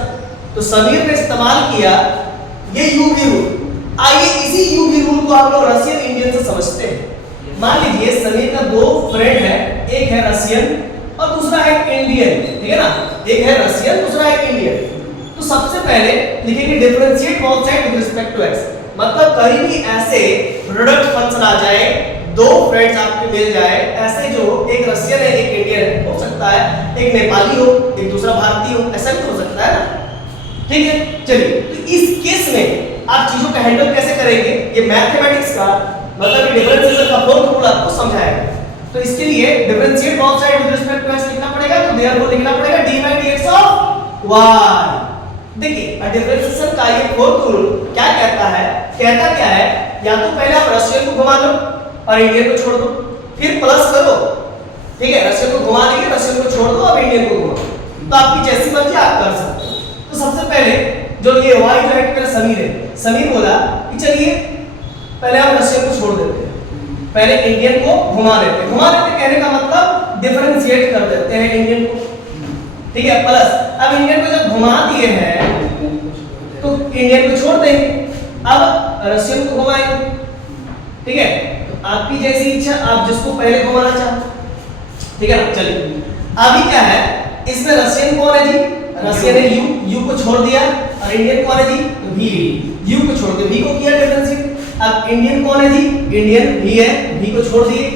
तो समीर ने इस्तेमाल किया ये यूवी रूल आइए इसी यूवी रूल को आप लोग रशियन इंडियन से समझते हैं मान लीजिए समीर का दो फ्रेंड है एक है रशियन और दूसरा है इंडियन ठीक है ना एक है रशियन दूसरा है इंडियन तो सबसे पहले लिखेंगे differentiate both side with respect to x मतलब कहीं भी ऐसे प्रोडक्ट फंक्शन आ जाए दो फ्रेंड्स आपके मिल जाए ऐसे जो एक रशियन है एक इंडियन है हो सकता है एक नेपाली हो एक दूसरा भारतीय हो ऐसा भी हो सकता है ना ठीक है चलिए तो इस केस में आप चीजों का हैंडल कैसे करेंगे ये मैथमेटिक्स का मतलब डिफरेंशिएशन का फोर्थ रूल आपको समझाएगा तो इसके लिए differentiate both side with respect to x लिखना पड़ेगा तो देयरफॉर लिखना पड़ेगा d/dx ऑफ y देखिए डिफरेंशिएशन का ये फोर्थ रूल क्या कहता है क्या है या तो पहले आप रशियन को घुमा दो और इंडियन को छोड़ दो फिर प्लस करो ठीक है रशियन को घुमा देंगे रशियन को छोड़ दो और इंडियन को घुमाओ तो आपकी जैसी मर्जी आप कर सकते हो तो सबसे पहले जो ये y जो है मेरा समीर है समीर बोला कि चलिए पहले हम रशियन को छोड़ देते हैं पहले इंडियन को घुमा देते कहने का मतलब डिफरेंशिएट कर देते हैं इंडियन को ठीक है प्लस अब इंडियन को जब घुमा दिए हैं तो इंडियन को छोड़ देंगे अब रशियन को घुमाएंगे ठीक है तो आपकी जैसी इच्छा आप जिसको पहले घुमाना चाहो ठीक है ना चलिए अभी क्या है इसमें रशियन कौन है जी रशियन है u को छोड़ दिया और इंडियन कौन है जी तो v u को छोड़ दिया v को किया डिफरेंशिएट अब इंडियन कौन है जी इंडियन v है v को छोड़ दिए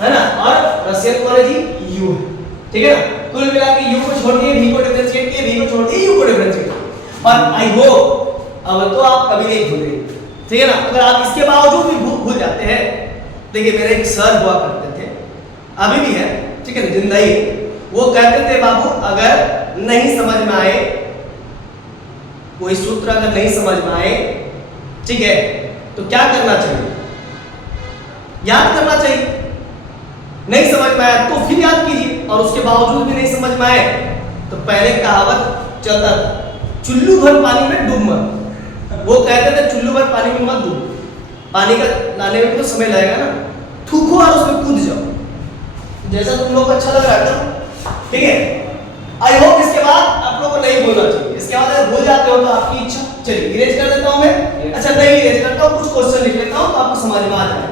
है ना और रशियन कौन है जी u है ठीक है ना कुल मिला के u को छोड़ दिए v को डिफरेंशिएट किए v को छोड़ दिए u को डिफरेंशिएट और आई होप अब तो आप कभी नहीं भूलेंगे ठीक है ना अगर आप इसके बावजूद भी भूल जाते हैं देखिए मेरे एक सर हुआ करते थे अभी भी है ठीक है जिंदा ही वो कहते थे बाबू अगर नहीं समझ में आए कोई सूत्र अगर नहीं समझ में आए ठीक है तो क्या करना चाहिए याद करना चाहिए नहीं समझ में आया तो फिर याद कीजिए और उसके बावजूद भी नहीं समझ में आए तो पहले कहावत चलता था चुल्लू भर पानी में डूब मत वो कहते थे चुल्लू भर पानी में मत डूबो, पानी का लाने में तो समय लगेगा ना, थूको और उसमें कूद जाओ, जैसा तुम लोग को अच्छा लग रहा है ना, ठीक है। आई होप इसके बाद आप लोगों को नहीं बोलना चाहिए, इसके बाद अगर भूल जाते हो तो आपकी इच्छा। चलिए इरेज कर देता हूं मैं, अच्छा नहीं इरेज करता हूं, कुछ क्वेश्चन लिख लेता हूं तो आपको समझ में आ जाएगा।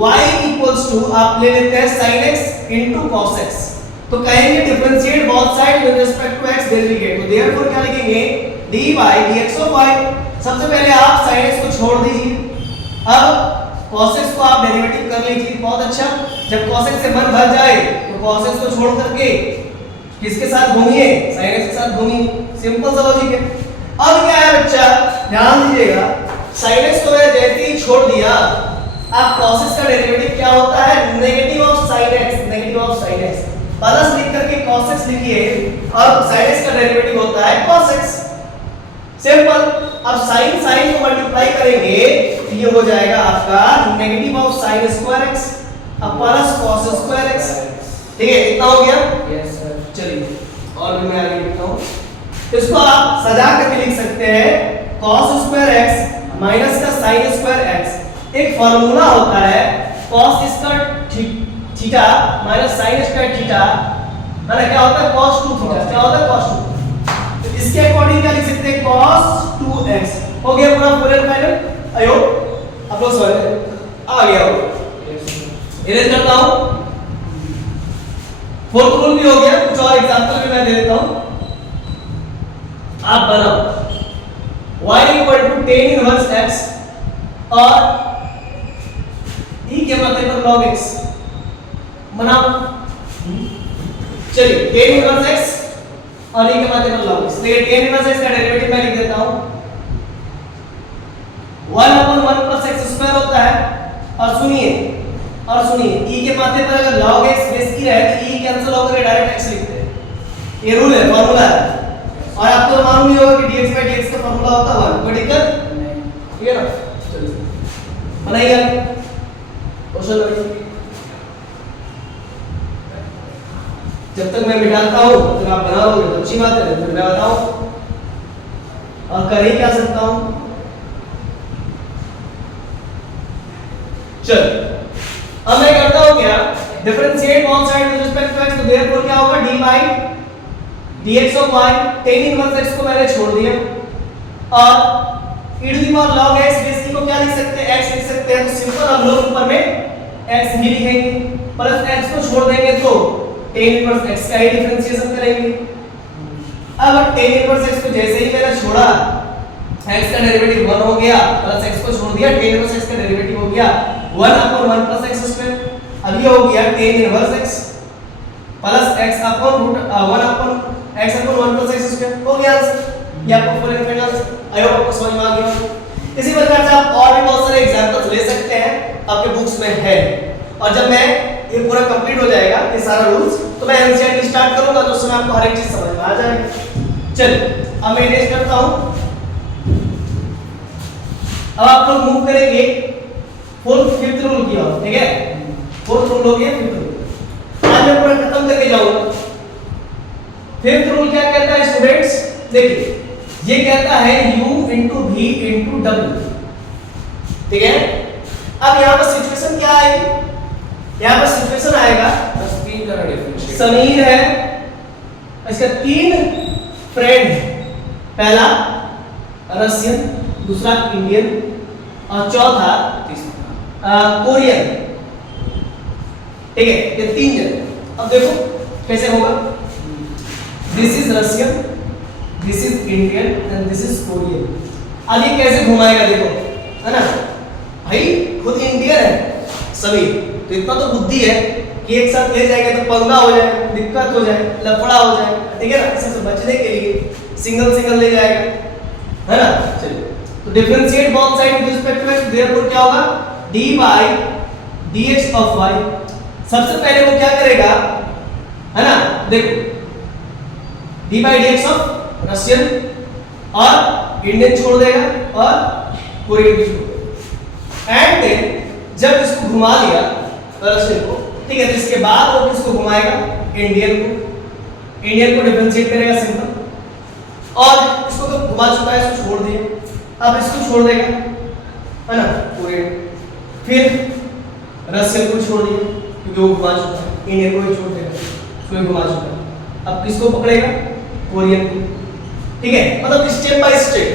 y इक्वल्स टू आप ले लेते हैं sin x into cos x, तो कहेंगे differentiate both side with respect to x, then we get, तो देयरफॉर क्या लिखेंगे dy dx ऑफ y। सबसे पहले आप sin x को छोड़ दीजिए, अब cos x को आप डेरिवेटिव कर लीजिए, बहुत अच्छा। जब cos x से मन भर जाए तो cos x को छोड़ करके किसके साथ घूमिए, sin x के साथ घूमिए, सिंपल सा लॉजिक है। अब क्या है बच्चा, ध्यान दीजिएगा, sin x को मैंने जैसे ही छोड़ दिया, आप cos x का डेरिवेटिव क्या होता है, negative of sin x, negative of sin x, plus लिख करके cos x लिखिए और sin x का डेरिवेटिव होता है cos x, सिंपल। अब sin को मल्टीप्लाई करेंगे तो ये हो जाएगा आपका negative of sin square x अब प्लस cos स्क्वायर x, ठीक है, इतना हो गया। Yes sir. चलिए और भी मैं आगे लिखता हूँ, इसको आप सजा करके लिख सकते हैं cos स्क्वायर x माइनस का sin स्क्वायर x, एक फार्मूला होता है cos square theta minus sin square theta, है ना, क्या होता है cos 2 थीटा, क्या होता है cos 2, तो इसके अकॉर्डिंग क्या लिख सकते हैं cos 2x, हो गया पूरा फुल एंड फाइनल। आयो आप लोग समझ आ गया हो, इरेज करता हूं, फोर्थ रूल भी हो गया, कुछ और एग्जांपल भी मैं दे देता हूं, आप बनाओ y equal to tan inverse x और e के मात्रा पर log x बनाओ। चलिए tan इनवर्स x और e के मात्रा पर log x, देखिए tan इनवर्स x का डेरिवेटिव मैं लिख देता हूं 1/1 प्लस x स्क्वायर होता है, और सुनिए e के मात्रा पर अगर log x बेस की रहे तो e कैंसिल होकर डायरेक्ट x लिखते हैं, ये रूल है, फार्मूला है, और आपको तो मालूम ही होगा कि dx/dx का फार्मूला होता है 1, कोई दिक्कत नहीं, ठीक है ना। चलिए बनाइए क्वेश्चन बनाइए, जब तक मैं मिटाता हूं तब तक आप बनाओगे तो अच्छी बात है, फिर मैं बताऊं और कर ही क्या सकता हूं। चल अब मैं करता हूं क्या, differentiate both side with respect to x, तो देयरफॉर क्या होगा dy dx of y, tan inverse x को मैंने छोड़ दिया और e to the power log x base को क्या लिख सकते हैं, x लिख सकते हैं, तो सिंपल हम लोग ऊपर में x ही लिखेंगे, प्लस x को छोड़ देंगे तो tan इनवर्स x का ही डिफरेंशिएशन करेंगे। अब tan इनवर्स x को जैसे ही मैंने छोड़ा, x का डेरिवेटिव 1 हो गया, प्लस x को छोड़ दिया, tan इनवर्स x का डेरिवेटिव हो गया 1/1 प्लस x स्क्वायर, अब ये हो गया tan inverse x plus x upon root 1/x upon 1 plus x square, हो गया आंसर, ये आपको full and final answer. I hope आपको समझ में आ गया। इसी प्रकार से आप और भी बहुत सारे एग्जांपल्स ले सकते हैं, आपके बुक्स में है, और जब मैं ये पूरा कंप्लीट हो जाएगा ये सारा रूल्स, तो मैं एनसीईआरटी स्टार्ट करूंगा तो उस समय आपको हर एक चीज समझ में आ जाएगी। चलिए अब मैं इरेज करता हूं, अब आप लोग मूव करेंगे फोर्थ फिफ्थ रूल की ओर, ठीक है, फोर्थ रूल हो गया, फिफ्थ रूल आज मैं पूरा खत्म करके जाऊंगा। फिफ्थ रूल क्या कहता है स्टूडेंट्स, देखिए ये कहता है u into v into w, ठीक है। अब यहाँ पर सिचुएशन क्या आएगी, यहाँ पर सिचुएशन आएगा बस 3 का डिफरेंशिएट, समीर है, इसका 3 फ्रेंड है, पहला रशियन, दूसरा इंडियन और चौथा कोरियन, ठीक है, ये 3 जन। अब देखो कैसे होगा, this is Russian, this is Indian and this is Korean. अब ये कैसे घुमाएगा देखो, है ना, भाई खुद इंडियन है सभी, तो इतना तो बुद्धि है कि एक साथ ले जाएंगे तो पंगा हो जाए, दिक्कत हो जाए, लफड़ा हो जाए, ठीक है ना, इसी से बचने के लिए सिंगल सिंगल ले जाएगा, है ना। चलिए तो differentiate both side with respect to x, therefore क्या होगा dy dx ऑफ y। सबसे पहले वो क्या करेगा, है ना, देखो dy dx ऑफ रशियन और इंडियन छोड़ देगा और कोरियन भी छोड़ देगा, एंड देन जब इसको घुमा लिया रशियन को, ठीक है, तो इसके बाद वो किसको घुमाएगा, इंडियन को डिफरेंशिएट करेगा सिंपल, और इसको तो घुमा चुका है, इसको छोड़ दिया, अब इसको छोड़ देगा, है ना, कोरियन। फिर रशियन को छोड़ दिया क्योंकि वो घुमा चुका है, इंडियन को भी छोड़ देगा, उसको भी घुमा चुका है। अब किसको पकड़ेगा? कोरियन को। ठीक है, मतलब स्टेप बाय स्टेप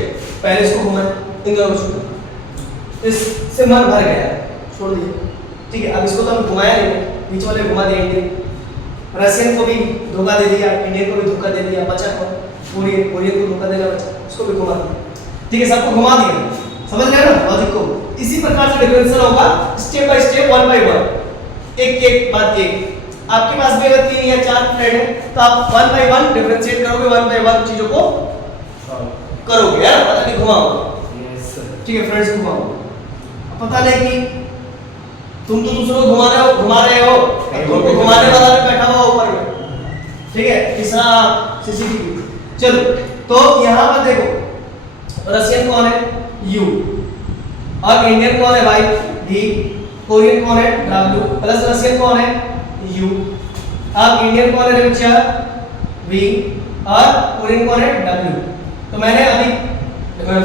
पहले इसको घुमाया, इन दोनों को छोड़ा, इससे मन भर गया, छोड़ दिया। ठीक है, अब इसको तो हम घुमाया नहीं, बीच वाले घुमा दिया इंडियन, रशियन को भी धोखा दे दिया, इंडियन को भी धोखा दे दिया, बचा को कोरियन को धोखा देना बचा, उसको भी घुमा दिया। ठीक है, सबको घुमा दिया, समझ गए ना लॉजिक को? इसी प्रकार से डिफरेंशियल होगा step by step, one by one, एक एक बाद एक। आपके पास भी अगर 3 या 4 फ्रेंड है तो आप वन बाय वन डिफरेंशिएट करोगे, वन बाय वन चीजों को करोगे, है ना, पता नहीं घुमाओगे। Yes sir. ठीक है फ्रेंड्स, घुमाओ। पता नहीं कि तुम तो दूसरों को घुमा रहे हो, तुमको घुमाने वाला भी बैठा हुआ ऊपर में। ठीक है, तीसरा सीसीटीवी। चलो, तो यहाँ पर देखो रशियन कौन है? यू, और इंडियन कौन है भाई? डी, कोरियन कौन है? डब्ल्यू, प्लस रशियन कौन है? यू। अब इंडियन कौन है बच्चा? वी, और कोरियन कौन है? डब्ल्यू। तो मैंने अभी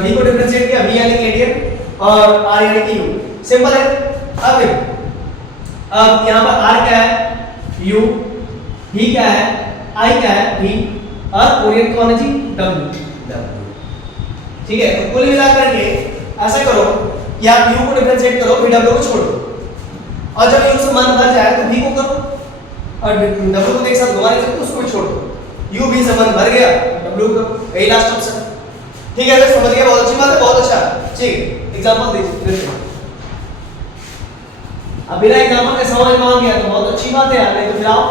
वी को डिफरेंशिएट किया, वी यानी कि इंडियन और आर यानी कि यू, सिंपल है। अब यहाँ पर आर क्या है? यू, वी क्या है? आई क्या है? वी, और कोरियन कौन है जी? डब्ल्यू। ठीक है, तो कुल मिलाकर के ऐसा करो कि आप यू को डिफरेंशिएट करो, फिर डब्ल्यू को छोड़ो, और जब यू से मन भर जाए तो वी को करो, और डब्ल्यू को एक साथ घुमा नहीं सकते, उसको भी छोड़ दो। यू वी से मन भर गया, डब्ल्यू करो, यही लास्ट ऑप्शन। ठीक है, अगर समझ गए बहुत अच्छी बात है, बहुत अच्छा। ठीक, एग्जांपल दीजिए। अब बिना एग्जांपल के समझ में आ गया तो बहुत अच्छी बात है यार, नहीं तो फिर आओ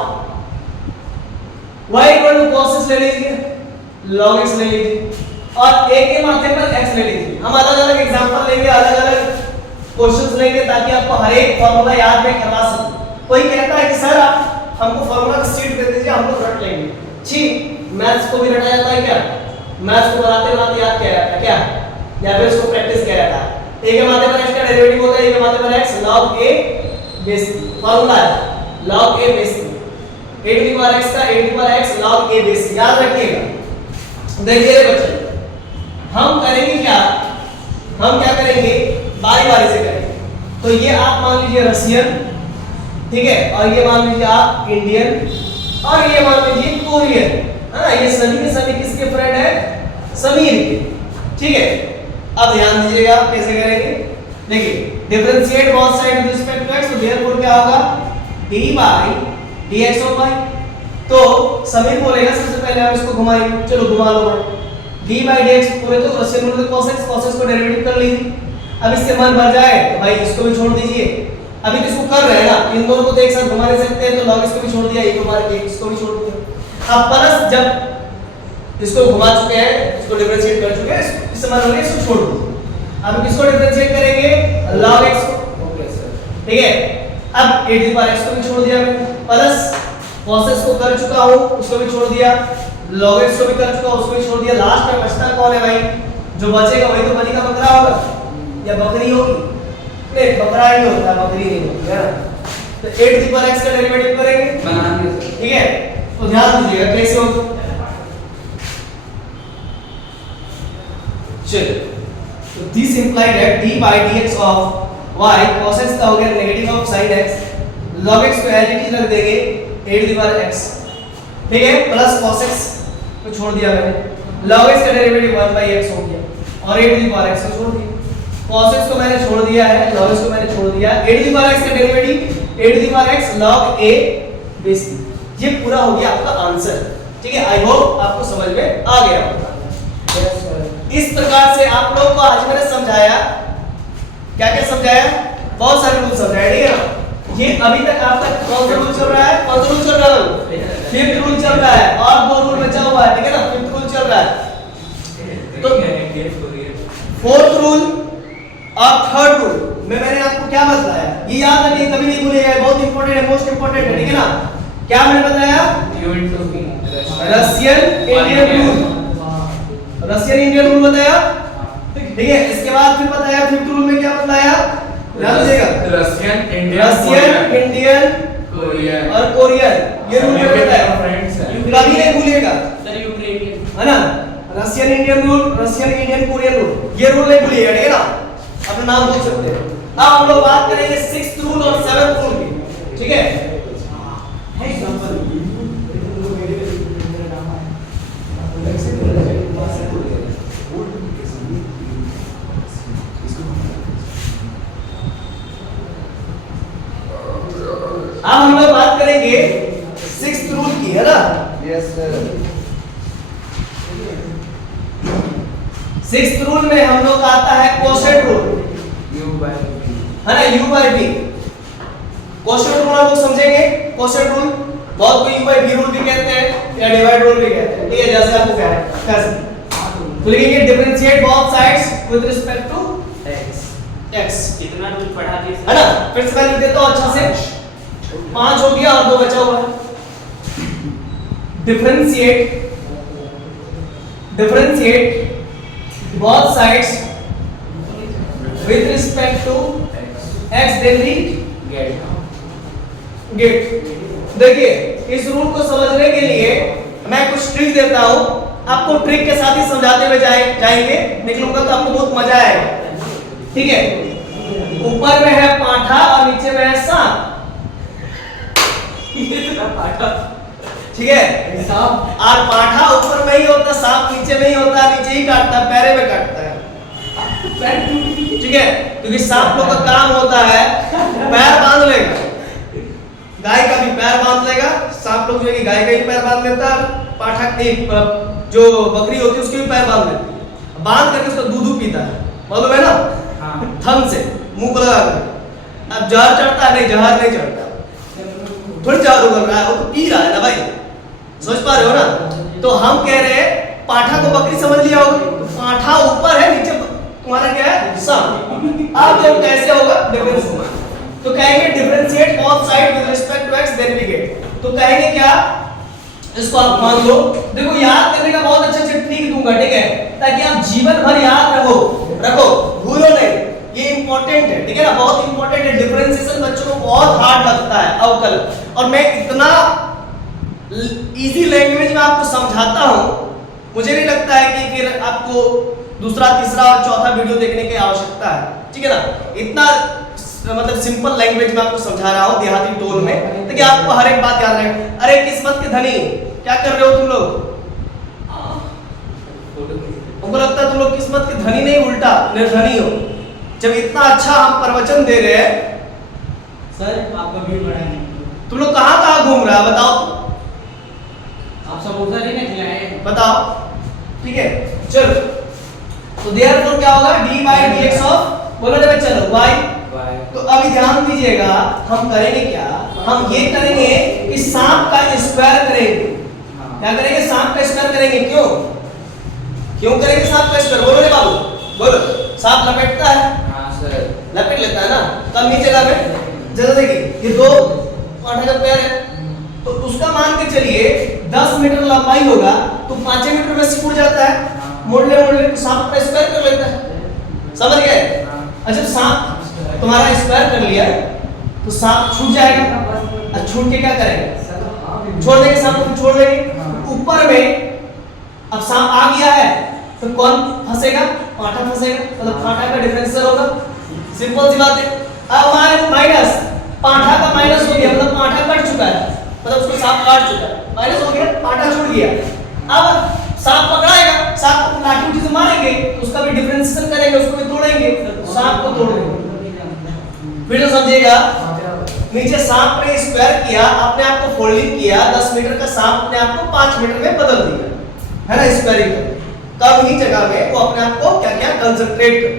y equal to cos x ले लीजिए, log x ले लीजिए, और a के माथे पर x ले लीजिए। हम अलग अलग एग्जांपल लेंगे, अलग अलग क्वेश्चंस लेंगे, ताकि आपको हर एक फार्मूला याद में करवा सकें। कोई कहता है कि सर आप हमको फार्मूला की शीट दे दीजिए, हम लोग रट लेंगे। ठीक, मैथ्स को भी रटा जाता है क्या? मैथ्स को बनाते बनाते याद किया जाता है क्या, या फिर उसको प्रैक्टिस किया जाता है? a के माथे पर x का डेरिवेटिव होता है, a के माथे पर x log a base, formula है log a base, a to the power x का a to the power x log a base, याद रखिएगा। देखिए बच्चे, हम करेंगे क्या, हम क्या करेंगे, बारी बारी से करेंगे। तो ये आप मान लीजिए रशियन, ठीक है, और ये मान लीजिए आप इंडियन, और ये मान लीजिए कोरियन, है ना। ये सभी के सभी किसके फ्रेंड है? समीर के। ठीक है, अब ध्यान दीजिएगा कैसे करेंगे। देखिए, differentiate both side with respect to x, तो देयरफॉर क्या होगा? d by dx of y। तो समीर बोलेगा सबसे पहले हम इसको घुमाएंगे, चलो घुमा लो भाई। d बाय dx पूरे तो रशियन रूल cos x को डेरिवेटिव कर लीजिए। अब इससे मन भर जाए तो भाई इसको भी छोड़ दीजिए। अभी तो इसको कर रहे हैं ना, इन दोनों को तो एक साथ घुमा नहीं सकते हैं, तो log इसको भी छोड़ दिया, एक घुमा के इसको भी छोड़ दिया। अब प्लस जब इसको घुमा चुके हैं, इसको डिफरेंशिएट कर चुके हैं, इससे मन हो गया, इसको छोड़ दो। अब किसको डिफरेंशिएट करेंगे? log x को। Okay sir. ठीक है, अब a to the power x को भी छोड़ दिया मैंने, प्लस cos x को कर चुका हूं, उसको भी छोड़ दिया, log x को भी कर चुका हूं, उसको भी छोड़ दिया। लास्ट में बचता कौन है भाई? जो बचेगा वही तो बलि का बकरा होगा या बकरी होगी? नहीं, बकरा ही होता है, बकरी नहीं होती है ना। तो a to the power x का डेरिवेटिव करेंगे, बना दिया सर। ठीक है। तो ध्यान दीजिएगा कैसे होगा। चलिए, तो this implied that d by dx of y cos x का हो गया negative of sin x, log x को एज इट इज रख देंगे a to the power x, ठीक है, प्लस cos x को छोड़ दिया मैंने, log x का डेरिवेटिव 1 by x हो गया, और a to the power x को छोड़ दिया। cos x को मैंने छोड़ दिया है, log x को मैंने छोड़ दिया, a to the power x का derivative a to the power x log a base. ये पूरा हो गया आपका आंसर। ठीक है, आई होप आपको समझ में आ गया होगा। Yes sir. इस प्रकार से आप लोगों को आज मैंने समझाया, क्या क्या समझाया? बहुत सारे रूल समझाए, ठीक है ना। ये अभी तक आपका कौन सा रूल चल रहा है? कौन सा रूल चल रहा है? फिफ्थ रूल चल रहा है, और 2 रूल बचा हुआ है, ठीक है ना। फिफ्थ रूल चल रहा है, तो फोर्थ रूल और थर्ड रूल में मैंने आपको क्या बताया, ये याद रखिए, कभी नहीं भूलिएगा, बहुत इंपॉर्टेंट है, मोस्ट इंपॉर्टेंट है, ठीक है ना। क्या मैंने बताया? Russian Indian rule, Russian Indian rule बताया, ठीक है। इसके बाद फिर बताया फिफ्थ रूल में क्या बताया, ध्यान दीजिएगा, रशियन इंडियन कोरियन और कोरियन, ये रूल में बताया, फ्रेंड्स हैं। कभी नहीं भूलिएगा, सर यूक्रेनियन है ना। Russian Indian rule, Russian Indian Korean rule, ये रूल नहीं भूलिएगा, ठीक है ना, अपना नाम बोल सकते हैं। अब हम लोग बात करेंगे 6th रूल और 7th रूल की, ठीक है। अब हम लोग बात करेंगे 6th रूल की, है ना। Yes sir. 6th रूल में हम लोग का आता है coset rule, U by V, है ना, U by V। Coset rule आप लोग समझेंगे। कोसेट रूल बहुत को U by V रूल भी कहते हैं या डिवाइड रूल भी कहते हैं, ठीक है, जैसे आपको क्या है कैसे तो लिखेंगे differentiate both sides with respect to x, कितना रूल पढ़ा दिए है ना। फिर से मैं लिख देता हूं अच्छा से, 5 हो गया और 2 बचा हुआ है। Differentiate both sides with respect to x, then we get। देखिए इस रूल को समझने के लिए मैं कुछ ट्रिक देता हूं, आपको ट्रिक के साथ ही समझाते हुए जाएंगे, निकलूंगा तो आपको बहुत मजा आएगा, ठीक है। ऊपर में है पांठा और नीचे में है सांप, ठीक है। सांप और पांठा ऊपर में ही होता, सांप नीचे में ही होता, नीचे ही काटता, पैरे में काटता है, ठीक है। क्योंकि सांप लोग का काम होता है पैर बांध लेगा, गाय का भी पैर बांध लेगा, सांप लोग जो है गाय का ही पैर बांध लेता है, पाठा जो बकरी होती है उसके भी पैर बांध लेती है, बांध करके उसका दूध पीता है, मालूम है ना, थन से मुंह को लगा कर। अब जहर चढ़ता है, नहीं जहर नहीं चढ़ता, थोड़ी जहर उगल रहा है, वो तो पी रहा है ना भाई, समझ पा रहे हो ना। तो हम कह रहे हैं पाठा को बकरी समझ लिया होगा, तो पाठा ऊपर है, नीचे तुम्हारा क्या है सांप। अब तो कैसे होगा डिफरेंस होगा, तो कहेंगे differentiate both side with respect to x, then we get. तो कहेंगे क्या, इसको आप मान लो, देखो याद करने का बहुत अच्छा ट्रिक दूंगा, ठीक है, ताकि आप जीवन भर याद रखो, भूलो नहीं, ये इंपॉर्टेंट है, ठीक है ना, बहुत इंपॉर्टेंट है। डिफरेंशिएशन बच्चों को बहुत हार्ड लगता है अवकल, और मैं इतना इजी लैंग्वेज में आपको समझाता हूं, मुझे नहीं लगता है कि फिर आपको दूसरा तीसरा और चौथा वीडियो देखने की आवश्यकता है, ठीक है ना। इतना मतलब सिंपल लैंग्वेज में आपको समझा रहा हूं, देहाती टोन में, ताकि आपको हर एक बात याद रहे। अरे किस्मत के धनी, क्या कर रहे हो तुम लोग? हमको लगता है तुम लोग किस्मत के धनी नहीं, उल्टा निर्धनी हो, जब इतना अच्छा हम प्रवचन दे रहे हैं। सर आपका व्यू बढ़ाएंगे, तुम लोग कहाँ घूम रहा है बताओ, आप सब उधर ही ना खिलाए, बताओ, ठीक है। चलो तो देयरफॉर क्या होगा, d by dx ऑफ, बोलो ना चलो y। तो अभी ध्यान दीजिएगा, हम करेंगे क्या, हम ये करेंगे कि सांप का स्क्वायर करेंगे। क्या करेंगे, सांप का स्क्वायर करेंगे। क्यों करेंगे सांप का स्क्वायर, बोलो रे बाबू, बोलो। सांप लपेटता है, हाँ सर, लपेट लेता है ना, कम ही जगह में जगह देखिए, ये 2 पांठा का पैर है, तो उसका मान के चलिए 10 मीटर लंबाई होगा, तो 5 मीटर में सिकुड़ जाता है, मोड़ ले सांप का स्क्वायर कर लेता है, समझ गए। अच्छा सांप तुम्हारा स्क्वायर कर लिया, तो सांप छूट जाएगा, और छूट के क्या करेंगे, छोड़ देंगे सांप को, छोड़ देंगे ऊपर में। अब सांप आ गया है, तो कौन फंसेगा, पांठा फंसेगा, मतलब पांठा का डिफरेंशियल होगा, सिंपल सी बात है। अब माइनस, पांठा का माइनस हो गया, मतलब पांठा कट चुका है, मतलब उसको सांप काट चुका है, माइनस हो गया, पांठा छूट गया। अब सांप पकड़ाएगा, सांप को लाठी उठी से मारेंगे, तो उसका भी डिफरेंशिएशन करेंगे, उसको भी तोड़ेंगे, सांप को तोड़ देंगे। फिर तो समझिएगा, नीचे सांप ने स्क्वायर किया, अपने आप को फोल्डिंग किया, 10 मीटर का सांप अपने आप को 5 मीटर में बदल दिया, है ना, स्क्वायरिंग कर। तब ही जगह में वो अपने आप को क्या क्या कंसंट्रेट कर।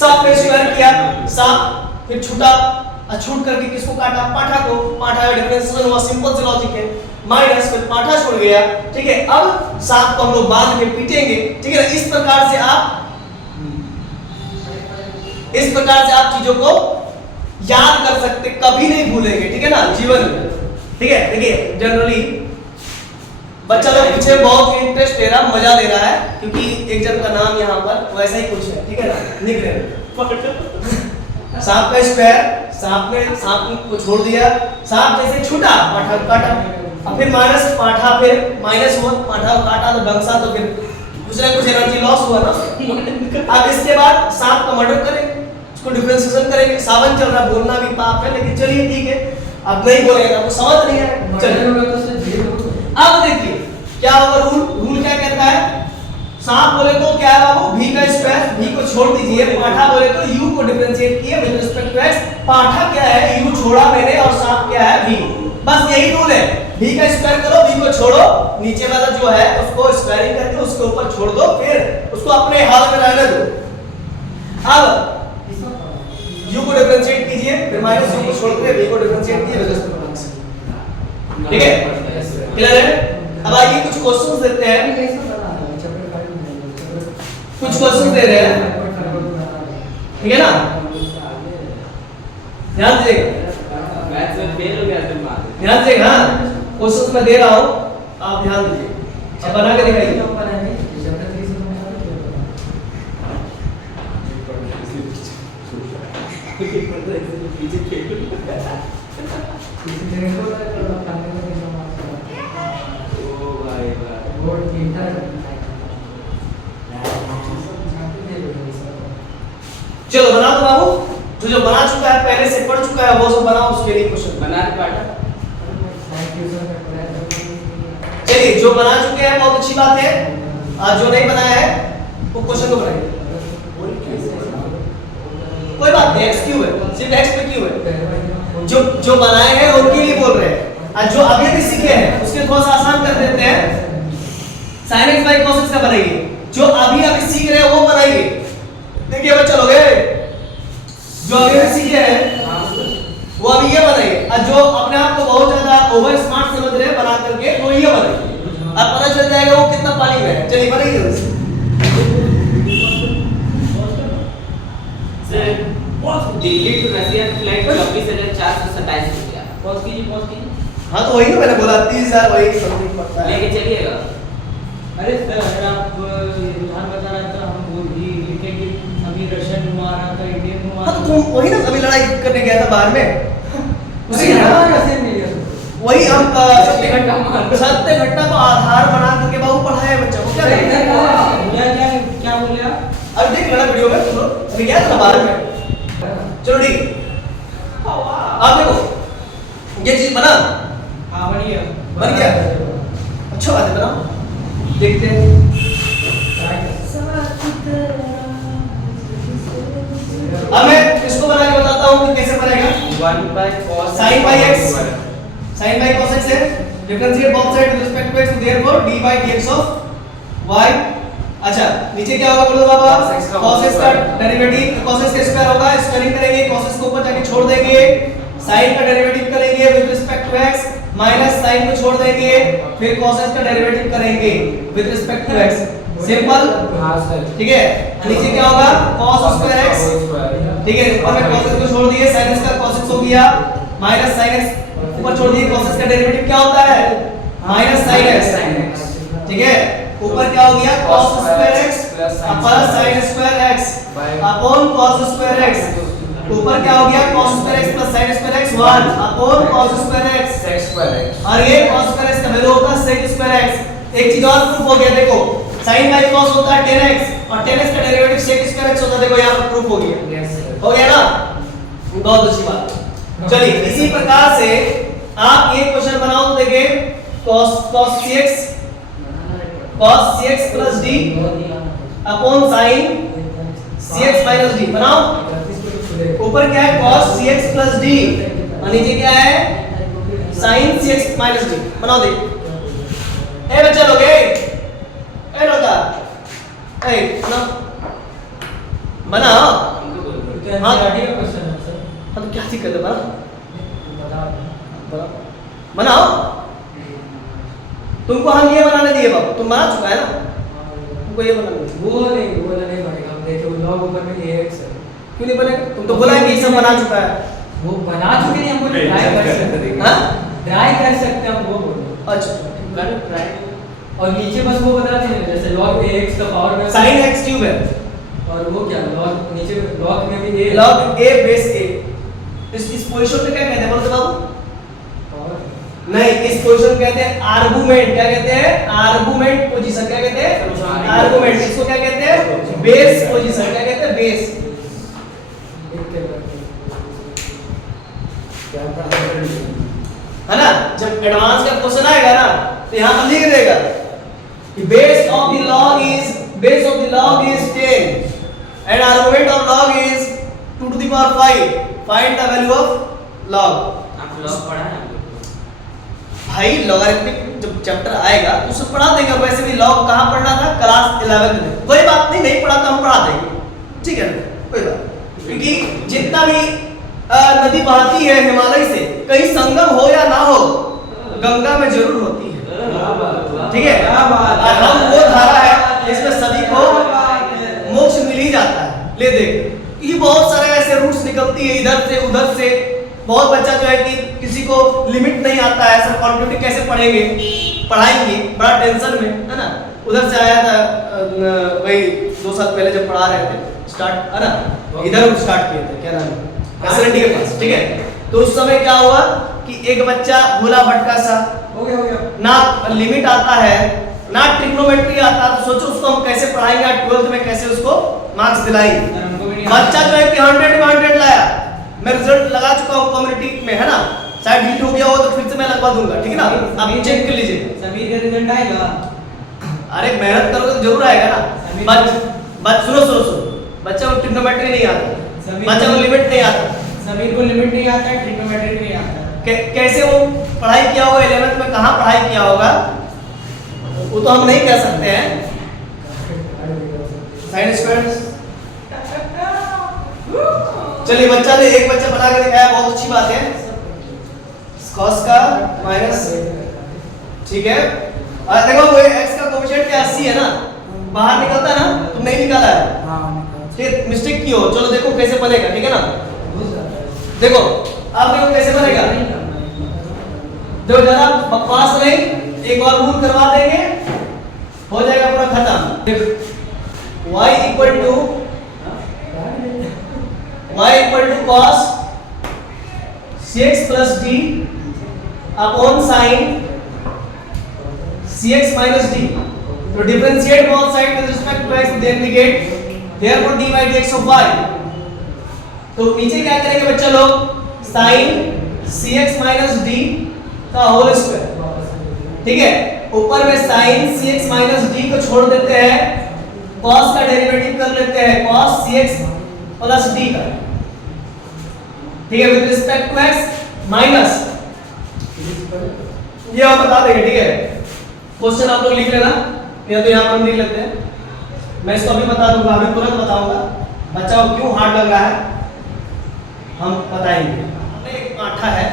सांप ने स्क्वायर किया, सांप फिर छूटा, छूट करके किसको काटा, पांठा को, पांठा का डिफरेंशिएशन हुआ, सिंपल सी लॉजिक है, माइनस फिर पांठा छूट गया, ठीक है। अब सांप को हम लोग बांध के पीटेंगे, ठीक है। इस प्रकार से आप चीजों को याद कर सकते, कभी नहीं भूलेंगे, ठीक है ना, जीवन में, ठीक है। देखिए जनरली बच्चा लोग पीछे बहुत इंटरेस्ट ले रहा, मजा ले रहा है, क्योंकि एक जन का नाम यहाँ पर वैसा ही कुछ है, ठीक है ना, निकले सांप का स्क्वायर, सांप को छोड़ दिया, सांप जैसे छूटा, पांठा काटा, और फिर माइनस पांठा, फिर माइनस हुआ, पांठा काटा तो डंसा, तो फिर कुछ ना कुछ एनर्जी लॉस हुआ ना। अब इसके बाद सांप का मर्डर करेंगे, उसको डिफरेंशिएशन करेंगे। सावन चल रहा, बोलना भी पाप है, लेकिन चलिए ठीक है, अब नहीं बोलेगा आपको समझ नहीं आएगा। चलिए अब देखिए क्या होगा, रूल क्या कहता है। सांप बोले तो क्या है बाबू, v का स्क्वायर, v को छोड़ दीजिए। पाठा बोले तो u को डिफरेंशिएट किए विद रिस्पेक्ट टू x। पाठा क्या है, u छोड़ा मैंने, और सांप क्या है, v। बस यही रूल है, v का स्क्वायर करो, v को छोड़ो, नीचे वाला जो है उसको स्क्वायरिंग करके उसके ऊपर छोड़ दो, फिर उसको अपने हाल में रहने दो। अब u को डिफरेंशिएट कीजिए, फिर माइनस u को छोड़ के v को डिफरेंशिएट कीजिए विद रिस्पेक्ट टू x। ठीक है, क्लियर है। अब आइए कुछ क्वेश्चंस देते हैं, कुछ क्वेश्चन दे रहे हैं, ठीक है ना, ध्यान दीजिएगा। मैथ्स में फेल हो गया तुम बात। ध्यान दीजिएगा, क्वेश्चन मैं दे रहा हूं, आप ध्यान दीजिए। अब बना के दिखाइए। ओ भाई भाई। चलो बना दो बाबू, जो बना चुका है, पहले से पढ़ चुका है, वो सब बनाओ, उसके लिए क्वेश्चन बना दे पाठा। चलिए जो बना चुके हैं बहुत अच्छी बात है, आज जो नहीं बनाया है वो क्वेश्चन को बनाइए। कोई बात नहीं, एक्स क्यों है, सिर्फ एक्स पे क्यों है। जो बनाए हैं उनके लिए बोल रहे हैं, और जो अभी भी सीखे हैं उसके थोड़ा सा आसान कर देते हैं। sin x by cos x का बनाइए, जो अभी सीख रहे हैं वो बनाइए। देखिए बच्चे लोग, जो अभी सीखे हैं वो अभी ये बनाइए, और जो अपने आप को बहुत ज्यादा ओवर स्मार्ट समझ रहे हैं बना करके वो ये बनाइए। अब पता चल जाएगा वो कितना पानी में है। चलिए बनाइए। दिल्ली टू रसिया फ्लाइट 24,427 रुपया। पॉज कीजिए। हाँ तो वही ना मैंने बोला, 30,000 वही समथिंग पड़ता है। लेके चलिएगा। अरे सर अगर आप रुझान बता रहा था, हम वो भी लिखेंगे, अभी रशियन घुमा रहा था, इंडियन घुमा हाँ तो तुम वही ना अभी लड़ाई करने गया था बाहर में, उसी वही हम सत्य घटना को आधार बना करके बाबू पढ़ाया बच्चा को। क्या बोले आप? अभी देख लेना वीडियो में, तुम लोग अभी गया था बाहर में। चलो ठीक, आप देखो ये चीज बना, हाँ बन गया, अच्छा बात है, बनाओ देखते हैं। अब मैं इसको बना के बताता हूँ कि कैसे बनेगा। 1 by cos sin by x, sin by cos x है, differentiate both side with respect to x, therefore d by dx of y। अच्छा नीचे क्या होगा बोलो बाबा, cos x का डेरिवेटिव, cos x का स्क्वायर होगा, स्क्वायरिंग करेंगे, cos x को ऊपर जाके छोड़ देंगे, sin का डेरिवेटिव करेंगे with respect to x, minus sin को छोड़ देंगे, फिर cos x का डेरिवेटिव करेंगे with respect to x। Simple, हां सर, ठीक है। नीचे क्या होगा, cos स्क्वायर x, ठीक है, ऊपर में cos x को छोड़ दिए, sin x का cos x हो गया, माइनस sin x ऊपर छोड़ दिए, cos x का डेरिवेटिव क्या होता है, माइनस sin x, ठीक है। ऊपर क्या हो गया, cos square x plus sin square x upon cos square x। ऊपर क्या हो गया, cos square x plus sin square x 1 upon cos square x, sec square x, और ये cos स्क्वायर x का वैल्यू होता है sec स्क्वायर x। एक चीज और प्रूफ हो गया, देखो sin बाय cos होता है 10x, और 10x का डेरिवेटिव sec स्क्वायर x होता है। देखो यहां पर प्रूफ हो गया, yes sir, हो गया ना, बहुत अच्छी बात। चलिए इसी प्रकार से आप ये क्वेश्चन बनाओ तो देखिए, cos cx plus d upon sin cx minus d बनाओ। ऊपर क्या है, cos cx प्लस d, और नीचे क्या है, sin cx माइनस d। बनाओ देख, ए बच्चा लोग, ए लोगा, ए बनाओ। हाँ हम क्या थी कर दो, बनाओ। तुमको हम ये बनाने दिए बाबू, तुम बना चुका है ना, तुमको ये बनाने दिए। वो नहीं बनेगा, हम देखे वो log ऊपर में ax है। क्यों नहीं बनेगा, तुम तो बोला है कि ये सब बना चुका है। वो बना चुके नहीं, हमको ट्राई कर सकते हैं। हाँ ट्राई कर सकते हैं हम, वो बोलो। अच्छा, कर ट्राई। और नीचे बस वो बता देंगे, जैसे log ax का पावर में sin x क्यूब है, और वो क्या log, नीचे log में भी a log a base a। इस पोजीशन पे क्या कहते हैं बोलो तो बाबू, पावर नहीं, इस पोजीशन कहते हैं आर्गुमेंट। क्या कहते हैं? Argument position. क्या कहते हैं? आर्गुमेंट। इसको क्या कहते हैं? Base position. क्या कहते हैं? बेस। है ना? जब एडवांस का क्वेश्चन आएगा ना तो यहां पर लिख देगा कि base of the log is 10 and argument of log is 2 to the power 5. Find the value of log. आप लॉग पढ़ा है? भाई लॉगरिथमिक जब चैप्टर आएगा तो उसे पढ़ा देंगे। वैसे भी लॉग कहाँ पढ़ना था? क्लास 11 में। कोई बात नहीं, नहीं पढ़ा तो हम पढ़ा देंगे, ठीक है ना? कोई बात, क्योंकि जितना भी नदी बहती है हिमालय से, कहीं संगम हो या ना हो, गंगा में जरूर होती है, ठीक है? और हम वो धारा है जिसमें सभी को मोक्ष मिल ही जाता है। ले देख, ये बहुत सारे ऐसे रूट्स निकलती है इधर से उधर से। बहुत बच्चा जो है कि किसी को लिमिट नहीं आता है, सर क्वांटिटी कैसे पढ़ेंगे, पढ़ाएंगे, बड़ा टेंशन में, है ना? उधर से आया था वही 2 साल पहले जब पढ़ा रहे थे स्टार्ट, है ना? इधर स्टार्ट किए थे, क्या नाम है, एसएनडी के पास, ठीक है? तो उस समय क्या हुआ कि एक बच्चा भोला भटका सा, हो गया ना लिमिट आता है ना ट्रिग्नोमेट्री आता, तो सोचो उसको हम कैसे पढ़ाएंगे? 12th में कैसे उसको मार्क्स दिलाएंगे? बच्चा जो है कि 100 में 100 लाया। मैं रिजल्ट लगा चुका हूँ कम्युनिटी में, है ना? शायद हिट हो गया हो तो फिर से मैं लगवा दूंगा, ठीक है ना? आप चेक कर लीजिए। समीर का रिजल्ट आएगा। अरे मेहनत करोगे तो जरूर आएगा ना। सुनो, बच्चा को ट्रिग्नोमेट्री नहीं आता, बच्चा को लिमिट नहीं आता, समीर को लिमिट नहीं आता है, ट्रिग्नोमेट्री नहीं आता। कैसे वो पढ़ाई किया होगा 11th में, कहाँ पढ़ाई किया होगा वो तो हम नहीं कह सकते हैं। साइन स्क्वायर, चलिए बच्चा ने एक बच्चा बना के दिखाया, बहुत अच्छी बात है। cos का माइनस, ठीक है? और देखो वो x का कोएफिशिएंट क्या 80 है ना, बाहर निकलता है ना, तुम नहीं निकाला है, हाँ ठीक? मिस्टेक की हो, चलो देखो कैसे बनेगा, ठीक है ना? देखो आप देखो कैसे बनेगा, देखो जरा बकवास नहीं, एक और रूल करवा देंगे, हो जाएगा पूरा खत्म। y equal to cos cx plus d upon sin cx minus d. तो differentiate both sides with respect to x, then we get therefore dy dx of y. तो नीचे क्या करेंगे बच्चा लोग? sin cx minus d का होल स्क्वायर, ठीक है? ऊपर में sin cx minus d को छोड़ देते हैं, cos का डेरिवेटिव कर लेते हैं, cos cx प्लस d का, ठीक है? With respect to x minus, ये आप बता देंगे, ठीक है? क्वेश्चन आप लोग लिख लेना, या तो यहाँ पर हम लिख लेते हैं। मैं इसको अभी बता दूंगा, अभी तुरंत बताऊंगा। बच्चा को क्यों हार्ड लग रहा है हम बताएंगे। एक पाठा है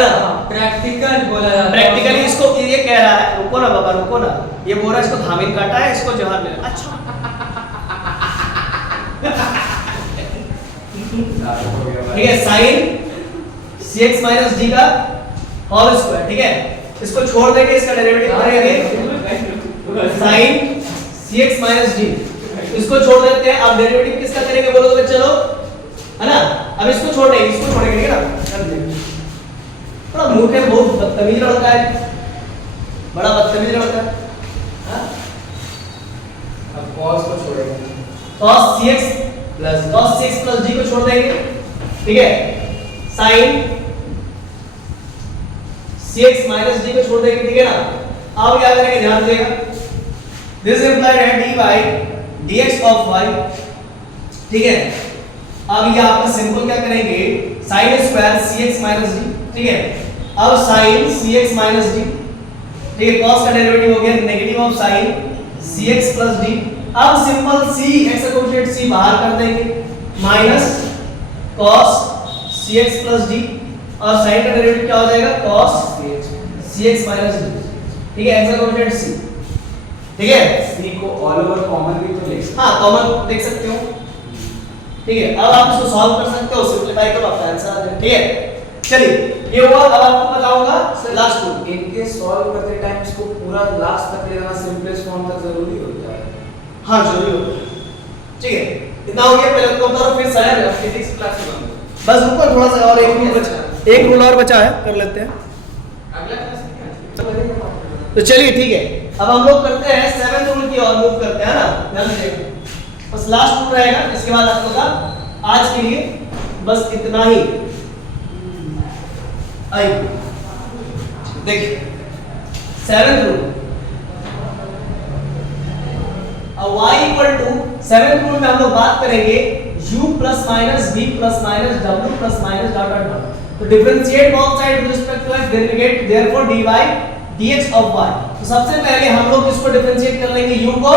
ना, प्रैक्टिकल बोला जाता है। प्रैक्टिकली इसको ये कह रहा है, रुको ना बाबा रुको ना, ये बोल रहा है इसको धामिन काटा है, इसको जहर ले। अच्छा ठीक है, साइन cx माइनस d का होल स्क्वायर, ठीक है? इसको छोड़ देंगे, इसका डेरिवेटिव करेंगे साइन cx माइनस d, इसको छोड़ देते हैं। अब डेरिवेटिव किसका करेंगे बोलो तो चलो, है ना? अब इसको छोड़ेंगे, इसको छोड़ेंगे, ठीक है ना? बड़ा मूर्ख है, बहुत बदतमीज लड़का है, बड़ा बदतमीज लड़का है। हाँ? अब cos को छोड़ेंगे, cos cx प्लस d को छोड़ देंगे, ठीक है? sin cx माइनस d को छोड़ देंगे, ठीक है ना? अब क्या करेंगे ध्यान दीजिएगा, दिस इंप्लाइड है dy dx ऑफ y, ठीक है? अब ये आपका सिंपल क्या करेंगे, sin square cx minus d, ठीक है? अब sin cx माइनस d, ठीक है? cos का डेरिवेटिव हो गया negative of sin cx plus d। अब सिंपल c x का कोएफिशिएंट c बाहर कर देंगे, minus cos cx plus d, और sin का डेरिवेटिव क्या हो जाएगा, cos cx माइनस d, ठीक है? x का कोएफिशिएंट c, ठीक है? c को ऑल ओवर कॉमन भी तो ले सकते हाँ कॉमन देख सकते हो, ठीक है? अब आप इसको सॉल्व कर सकते हो, सिंपलीफाई करो, आपका आंसर आ जाएगा, ठीक है? चलिए ये हुआ। अब आपको बताऊंगा लास्ट टू। इनके सॉल्व करते टाइम इसको पूरा लास्ट तक ले जाना, सिंपलेस्ट फॉर्म तक जरूरी होता है। हाँ जरूरी होता है, ठीक है? इतना हो गया, पहले तो करो फिर सर फिजिक्स क्लास में बस रुको थोड़ा सा और, एक रूल और बचा है, कर लेते हैं। अगला क्लास में क्या है? तो चलिए ठीक है, अब हम लोग करते हैं 7th रूल की ओर मूव करते हैं ना। ध्यान दीजिए, बस लास्ट रूल रहेगा, इसके बाद आप लोग का आज के लिए बस इतना ही। आइए देखिए 7th रूल, अब y equal to 7th rule में हम लोग बात करेंगे u plus minus v plus minus w plus minus dot dot dot. तो differentiate both side with respect to x, then we get therefore dy dx of y। तो सबसे पहले हम लोग इसको डिफरेंशिएट कर लेंगे u को,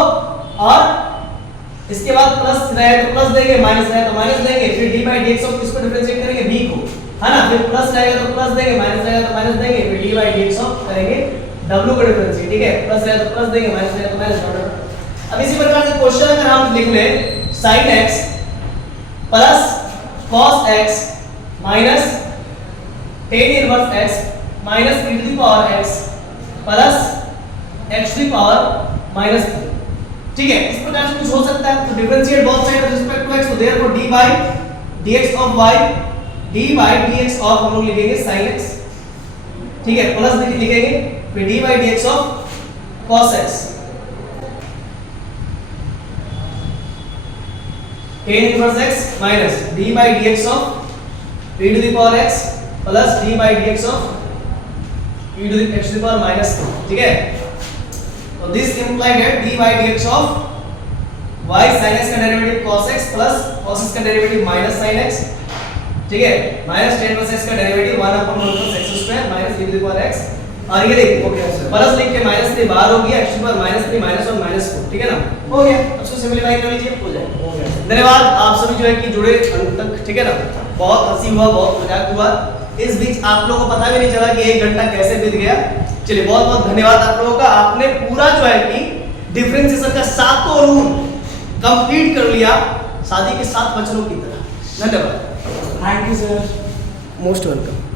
और इसके बाद प्लस रहे तो प्लस देंगे, माइनस रहे तो माइनस देंगे, फिर dy dx ऑफ इसको डिफरेंशिएट करेंगे v को, है ना, फिर प्लस रहेगा तो प्लस देंगे, माइनस रहेगा तो माइनस देंगे, फिर dy dx ऑफ करेंगे w को डिफरेंशिएट, ठीक है, प्लस रहेगा तो प्लस देंगे, माइनस रहेगा तो माइनस डॉट डॉट। अब इसी प्रकार से क्वेश्चन अगर हम लिख ले sin x plus cos x minus tan inverse x minus e to the power x plus x to the power minus 3, ठीक है, इस प्रकार से कुछ हो सकता है। तो differentiate both side with respect to x, तो therefore dy dx of y, dy dx of हम लोग लिखेंगे sin x, ठीक है, प्लस लिखेंगे, फिर dy dx of cos x tan inverse x minus dy dx of e to the power x plus dy dx of e to the x to the power minus 2, ठीक है। तो this implied that dy dx of y sin x का derivative cos x plus cos x का डेरिवेटिव माइनस sin x, ठीक है, माइनस tan इनवर्स x का derivative 1/1 x square minus e to the power x, और ये देखिए ओके प्लस लिख के माइनस 3 बाहर हो गया, x to the power minus 3 minus 1 minus 4, ठीक है ना, हो गया। अब इसको सिंपलीफाई कर लीजिए, हो जाएगा। धन्यवाद आप सभी जो है कि जुड़े अंत तक, ठीक है ना, बहुत हंसी हुआ, बहुत मजाक हुआ, इस बीच आप लोगों को पता भी नहीं चला कि 1 घंटा कैसे बीत गया। चलिए बहुत बहुत धन्यवाद आप लोगों का, आपने पूरा जो है कि डिफरेंशिएशन का 7 रूल कंप्लीट कर लिया शादी के 7 बच्चों की तरह। धन्यवाद, thank you sir. Most welcome.